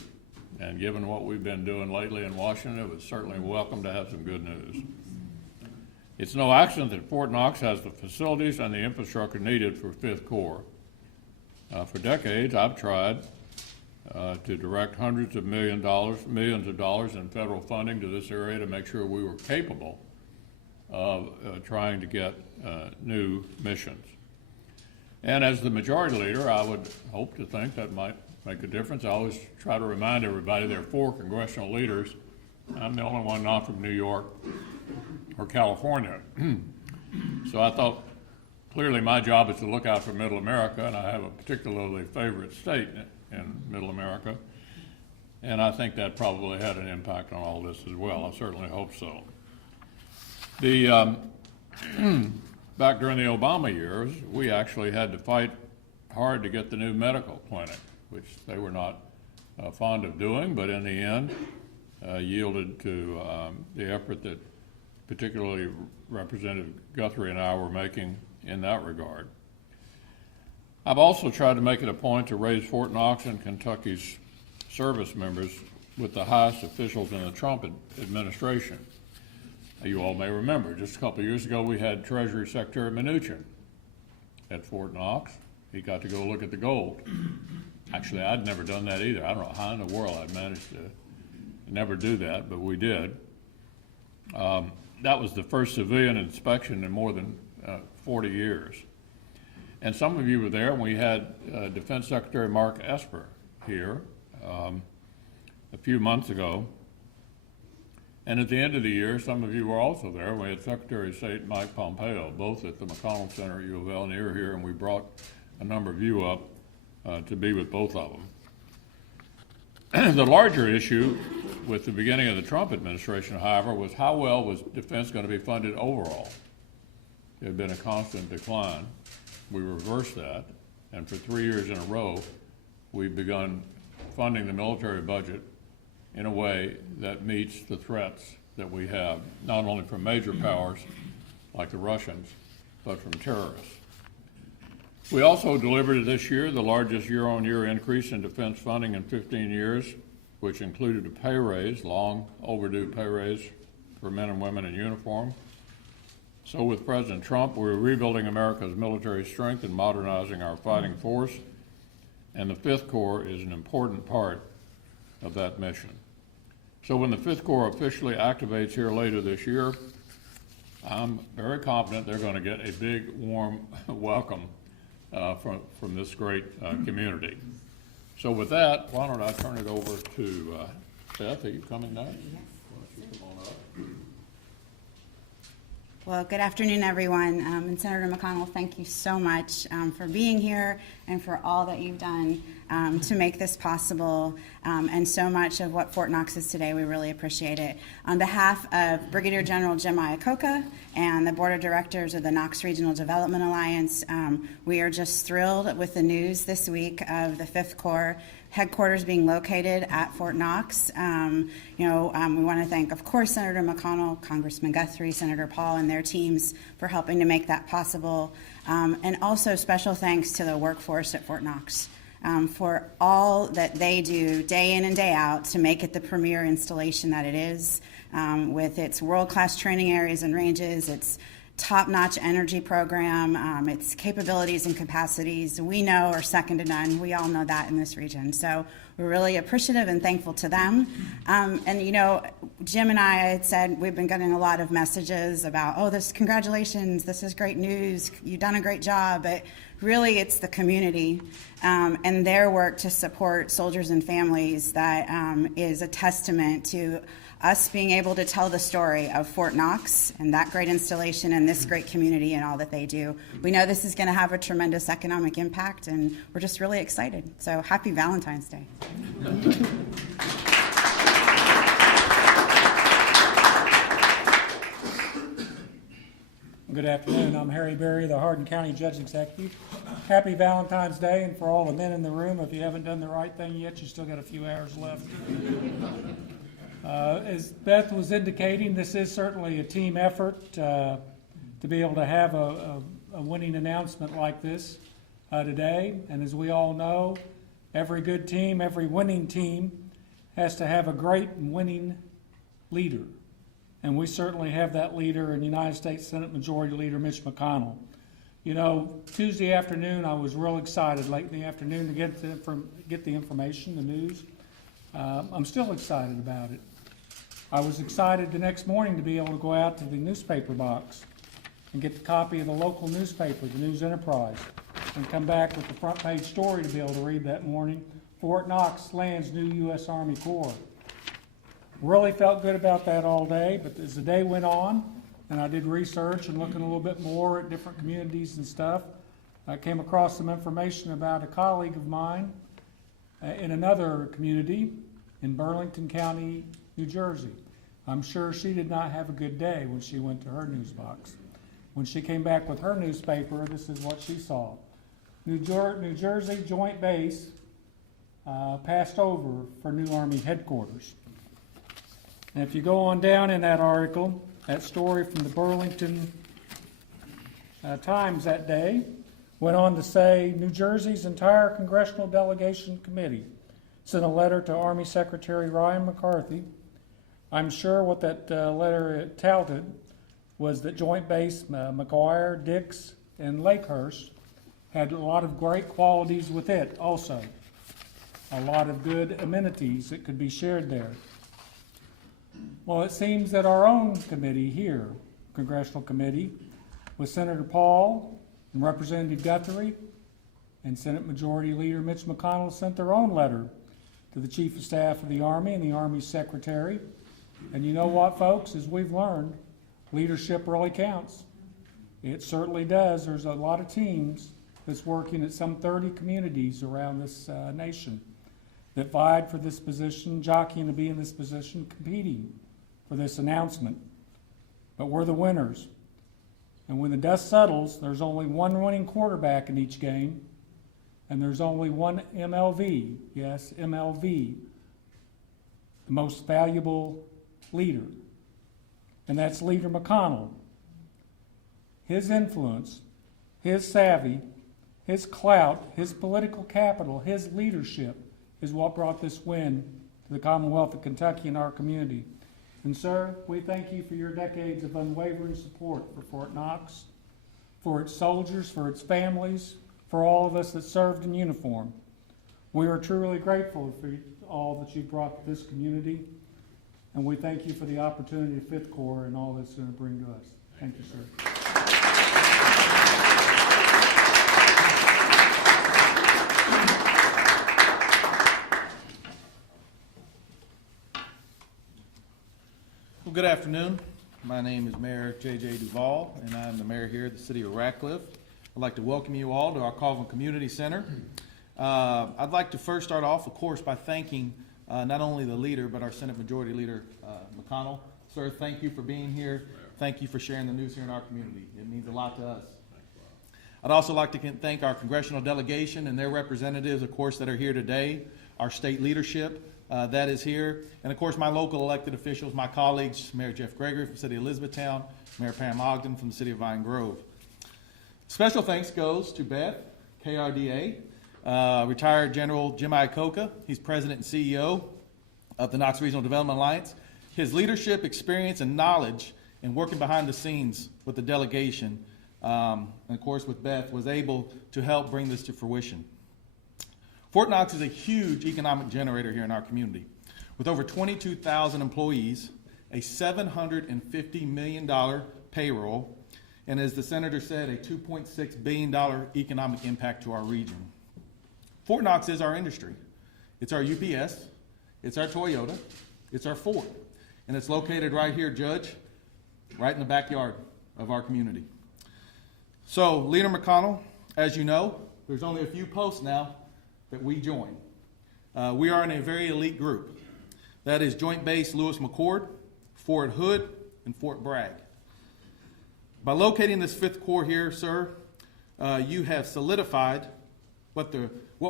And given what we've been doing lately in Washington, it was certainly welcome to have some good news. It's no accident that Fort Knox has the facilities and the infrastructure needed for 5th Corps. For decades, I've tried to direct hundreds of millions of dollars in federal funding to this area to make sure we were capable of trying to get new missions. And as the majority leader, I would hope to think that might make a difference. I always try to remind everybody there are 4 congressional leaders. I'm the only one not from New York or California. So I thought clearly my job is to look out for Middle America, and I have a particularly favorite state in Middle America. And I think that probably had an impact on all this as well. I certainly hope so. Back during the Obama years, we actually had to fight hard to get the new medical clinic, which they were not fond of doing, but in the end yielded to the effort that particularly Representative Guthrie and I were making in that regard. I've also tried to make it a point to raise Fort Knox and Kentucky's service members with the highest officials in the Trump administration. You all may remember, just a couple of years ago, we had Treasury Secretary Mnuchin at Fort Knox. He got to go look at the gold. Actually, I'd never done that either. I don't know how in the world I'd managed to never do that, but we did. That was the first civilian inspection in more than 40 years. And some of you were there when we had Defense Secretary Mark Esper here a few months ago. And at the end of the year, some of you were also there. We had Secretary of State Mike Pompeo, both at the McConnell Center at U of L, and they were here, and we brought a number of you up to be with both of them. The larger issue with the beginning of the Trump administration, however, was how well was defense going to be funded overall. It had been a constant decline. We reversed that, and for 3 years in a row, we've begun funding the military budget in a way that meets the threats that we have, not only from major powers like the Russians, but from terrorists. We also delivered this year the largest year-on-year increase in defense funding in 15 years, which included a pay raise, long overdue pay raise for men and women in uniform. So with President Trump, we're rebuilding America's military strength and modernizing our fighting force, and the Fifth Corps is an important part of that mission. So when the Fifth Corps officially activates here later this year, I'm very confident they're going to get a big, warm welcome from this great community. So with that, why don't I turn it over to Beth? Are you coming now? Yes. Why don't you come on up? Well, good afternoon, everyone. And Senator McConnell, thank you so much for being here and for all that you've done to make this possible, and so much of what Fort Knox is today. We really appreciate it. On behalf of Brigadier General Jim Iacocca and the Board of Directors of the Knox Regional Development Alliance, we are just thrilled with the news this week of the 5th Corps headquarters being located at Fort Knox. We want to thank, of course, Senator McConnell, Congressman Guthrie, Senator Paul, and their teams for helping to make that possible. And also special thanks to the workforce at Fort Knox for all that they do day in and day out to make it the premier installation that it is, with its world-class training areas and ranges, its top-notch energy program, its capabilities and capacities we know are second to none. We all know that in this region. So we're really appreciative and thankful to them. Jim and I had said we've been getting a lot of messages about, congratulations, this is great news, you've done a great job, but really it's the community and their work to support soldiers and families that is a testament to us being able to tell the story of Fort Knox and that great installation and this great community and all that they do. We know this is going to have a tremendous economic impact, and we're just really excited. So happy Valentine's Day. Good afternoon. I'm Harry Berry, the Hardin County Judge Executive. Happy Valentine's Day, and for all the men in the room, if you haven't done the right thing yet, you still got a few hours left. As Beth was indicating, this is certainly a team effort to be able to have a winning announcement like this today. And as we all know, every good team, every winning team has to have a great and winning leader. And we certainly have that leader in United States Senate Majority Leader Mitch McConnell. Tuesday afternoon, I was real excited late in the afternoon to get the information, the news. I'm still excited about it. I was excited the next morning to be able to go out to the newspaper box and get the copy of the local newspaper, the News Enterprise, and come back with the front page story to be able to read that morning. Fort Knox lands new U.S. Army Corps. Really felt good about that all day, but as the day went on and I did research and looking a little bit more at different communities and stuff, I came across some information about a colleague of mine in another community in Burlington County, New Jersey. I'm sure she did not have a good day when she went to her news box. When she came back with her newspaper, this is what she saw. New Jersey Joint Base passed over for new Army headquarters. And if you go on down in that article, that story from the Burlington Times that day went on to say New Jersey's entire congressional delegation committee sent a letter to Army Secretary Ryan McCarthy. I'm sure what that letter touted was that Joint Base McGuire, Dix, and Lakehurst had a lot of great qualities with it also. A lot of good amenities that could be shared there. Well, it seems that our own committee here, Congressional Committee, with Senator Paul and Representative Guthrie and Senate Majority Leader Mitch McConnell, sent their own letter to the Chief of Staff of the Army and the Army's Secretary. And you know what, folks, as we've learned, leadership really counts. It certainly does. There's a lot of teams that's working at some 30 communities around this nation. that vied for this position, jockeying to be in this position, competing for this announcement. But we're the winners. And when the dust settles, there's only one winning quarterback in each game, and there's only one MLV, yes, MLV, the most valuable leader, and that's Leader McConnell. His influence, his savvy, his clout, his political capital, his leadership is what brought this win to the Commonwealth of Kentucky and our community. And sir, we thank you for your decades of unwavering support for Fort Knox, for its soldiers, for its families, for all of us that served in uniform. We are truly grateful for all that you've brought to this community, and we thank you for the opportunity of Fifth Corps and all that's going to bring to us. Thank you, sir. Well, good afternoon. My name is Mayor J.J. Duval, and I'm the mayor here at the city of Ratcliffe. I'd like to welcome you all to our Colvin Community Center. I'd like to first start off, of course, by thanking not only the leader, but our Senate Majority Leader, McConnell. Sir, thank you for being here. Thank you for sharing the news here in our community. It means a lot to us. I'd also like to thank our congressional delegation and their representatives, of course, that are here today, our state leadership that is here, and of course my local elected officials, my colleagues, Mayor Jeff Gregory from the city of Elizabethtown, Mayor Pam Ogden from the city of Vine Grove. Special thanks goes to Beth, KRDA, retired General Jim Iacocca. He's president and CEO of the Knox Regional Development Alliance. His leadership, experience, and knowledge in working behind the scenes with the delegation, and of course with Beth, was able to help bring this to fruition. Fort Knox is a huge economic generator here in our community. With over 22,000 employees, a $750 million payroll, and as the senator said, a $2.6 billion economic impact to our region. Fort Knox is our industry. It's our UPS, it's our Toyota, it's our Ford, and it's located right here, Judge, right in the backyard of our community. So, Leader McConnell, as you know, there's only a few posts now that we join. We are in a very elite group. That is Joint Base Lewis McChord, Fort Hood, and Fort Bragg. By locating this Fifth Corps here, sir, you have solidified what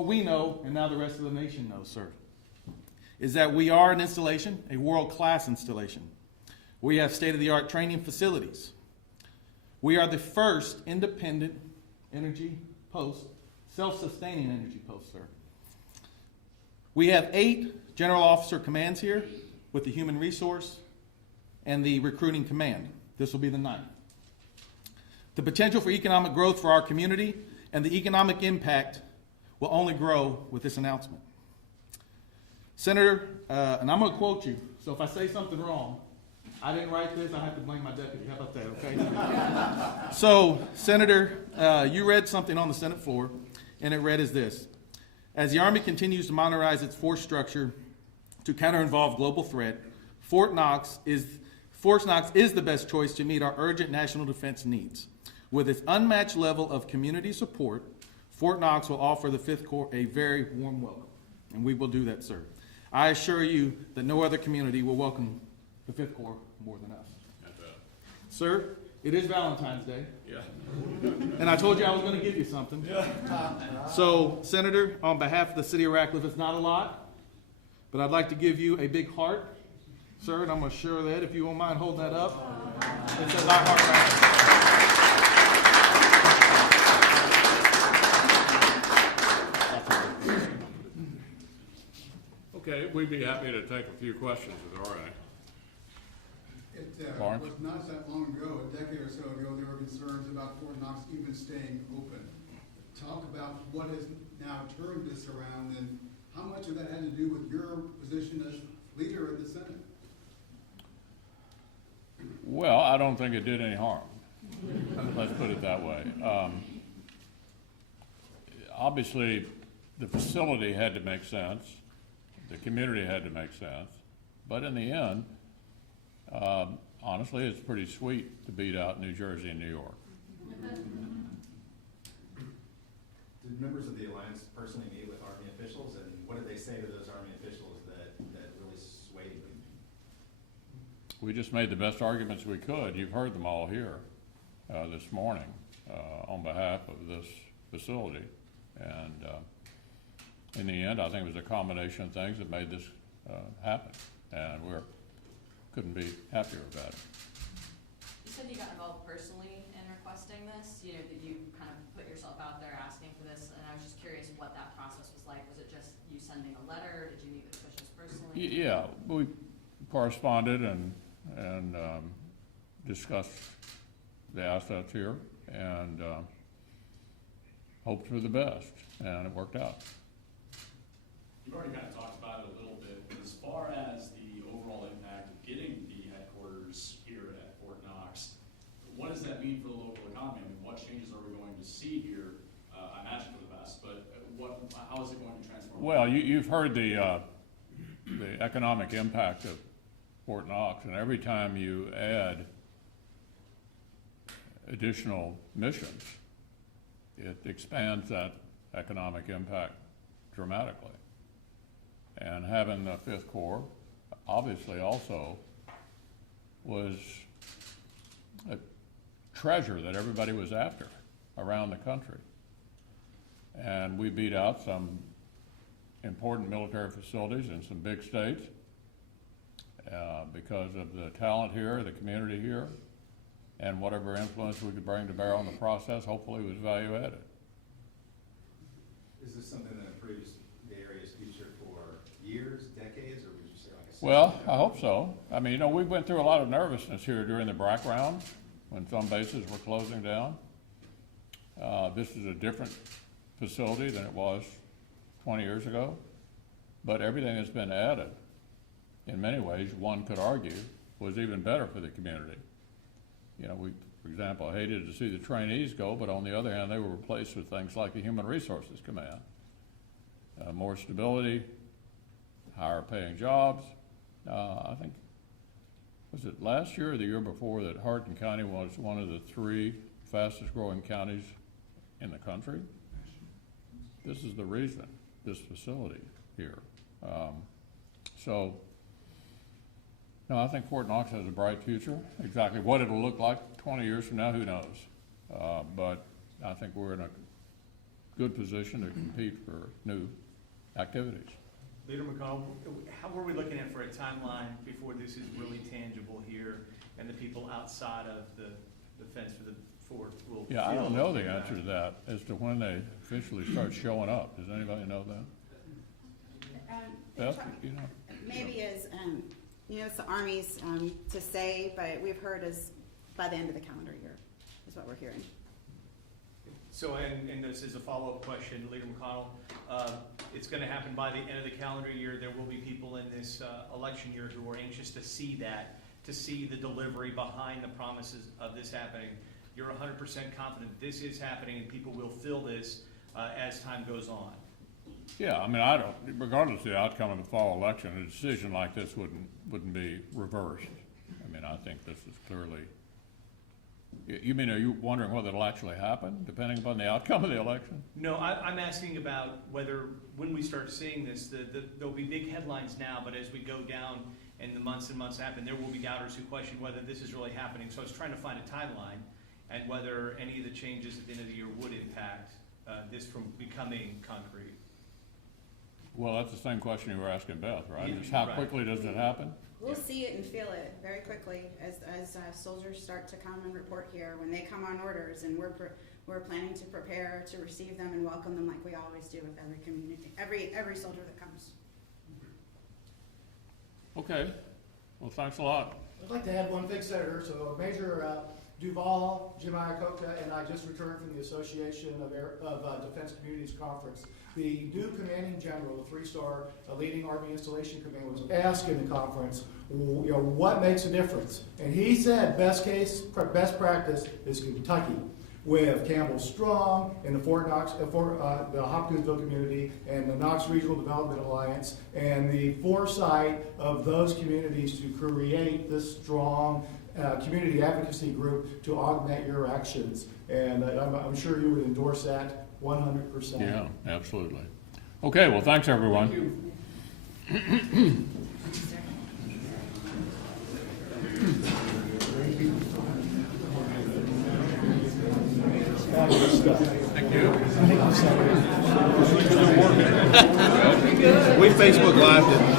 we know, and now the rest of the nation knows, sir, is that we are an installation, a world-class installation. We have state-of-the-art training facilities. We are the first independent energy post, self-sustaining energy post, sir. We have 8 general officer commands here with the human resource and the recruiting command. This will be the 9th. The potential for economic growth for our community and the economic impact will only grow with this announcement. Senator, and I'm going to quote you, so if I say something wrong, I didn't write this, I have to blame my deputy. How about that, okay? So, Senator, you read something on the Senate floor, and it read as this: as the Army continues to modernize its force structure to counter-involve global threat, Fort Knox is the best choice to meet our urgent national defense needs. With its unmatched level of community support, Fort Knox will offer the Fifth Corps a very warm welcome, and we will do that, sir. I assure you that no other community will welcome the Fifth Corps more than us. Sir, it is Valentine's Day. Yeah. And I told you I was going to give you something. So, Senator, on behalf of the city of Ratcliffe, it's not a lot, but I'd like to give you a big heart, sir, and I'm going to share that if you won't mind holding that up. It says, I heart Ratcliffe. Okay, we'd be happy to take a few questions, if all right. It Lawrence? was not that long ago, a decade or so ago, there were concerns about Fort Knox even staying open. Talk about what has now turned this around and how much of that had to do with your position as leader of the Senate? Well, I don't think it did any harm. Let's put it that way. Obviously, the facility had to make sense. The community had to make sense. But in the end, honestly, it's pretty sweet to beat out New Jersey and New York. Did members of the Alliance personally meet with Army officials, and what did they they say to those Army officials that really swayed them? We just made the best arguments we could. You've heard them all here this morning on behalf of this facility. And in the end, I think it was a combination of things that made this happen. And we couldn't be happier about it. You said you got involved personally in requesting this. You know, that you kind of put yourself out there asking for this, and I was just curious what that process was like. Was it just you sending a letter? Did you meet with officials personally? Yeah, we corresponded and discussed the assets here and hoped for the best, and it worked out. You've already kind of talked about it a little bit. As far as the overall impact of getting the headquarters here at Fort Knox, what does that mean for the local economy? I mean, what changes are we going to see here? I imagine for the best, but how is it going to transform? Well, you've heard the economic impact of Fort Knox, and every time you add additional missions, it expands that economic impact dramatically. And having the Fifth Corps obviously also was a treasure that everybody was after around the country. And we beat out some important military facilities in some big states because of the talent here, the community here, and whatever influence we could bring to bear on the process, hopefully was value added. Is this something that improves the area's future for years, decades, or would you say like a... Well, I hope so. I mean, you know, we went through a lot of nervousness here during the BRAC round when some bases were closing down. This is a different facility than it was 20 years ago, but everything that's been added, in many ways, one could argue, was even better for the community. You know, we, for example, hated to see the trainees go, but on the other hand, they were replaced with things like the Human Resources Command. More stability, higher paying jobs. I think, was it last year or the year before that Hardin County was one of the 3 fastest growing counties in the country? This is the reason, this facility here. No, I think Fort Knox has a bright future. Exactly what it'll look like 20 years from now, who knows? But I think we're in a good position to compete for new activities. Leader McConnell, how were we looking at for a timeline before this is really tangible here and the people outside of the fence for the fort will Yeah, I feel don't know the impact? answer to that as to when they officially start showing up. Does anybody know that? Beth, you know? Maybe as, you know, it's the Army's to say, but we've heard as by the end of the calendar year is what we're hearing. So, and this is a follow-up question, Leader McConnell. It's going to happen by the end of the calendar year. There will be people in this election year who are anxious to see that, to see the delivery behind the promises of this happening. You're 100% confident this is happening and people will feel this as time goes on. Yeah, I mean, regardless of the outcome of the fall election, a decision like this wouldn't be reversed. I mean, I think this is clearly, you mean, are you wondering whether it'll actually happen, depending upon the outcome of the election? No, I'm asking about whether, when we start seeing this, there'll be big headlines now, but as we go down and the months and months happen, there will be doubters who question whether this is really happening. So I was trying to find a timeline and whether any of the changes at the end of the year would impact this from becoming concrete. Well, that's the same question you were asking Beth, right? Just how quickly does it happen? We'll see it and feel it very quickly as soldiers start to come and report here when they come on orders, and we're planning to prepare to receive them and welcome them like we always do with every community, every soldier that comes. Okay. Well, thanks a lot. I'd like to add one thing, Senator. So Major Duval, Jim Iacocca, and I just returned from the Association of Defense Communities Conference. The new commanding general, the 3-star leading Army installation commander, was asked in the conference, you know, what makes a difference? And he said best practice is Kentucky, with Campbell Strong and the Fort Knox, the Hopkinsville community and the Knox Regional Development Alliance, and the foresight of those communities to create this strong community advocacy group to augment your actions. And I'm sure you would endorse that 100%. Yeah, absolutely. Okay, well, thanks, everyone. Thank you. Thank you. We Facebook Lived it.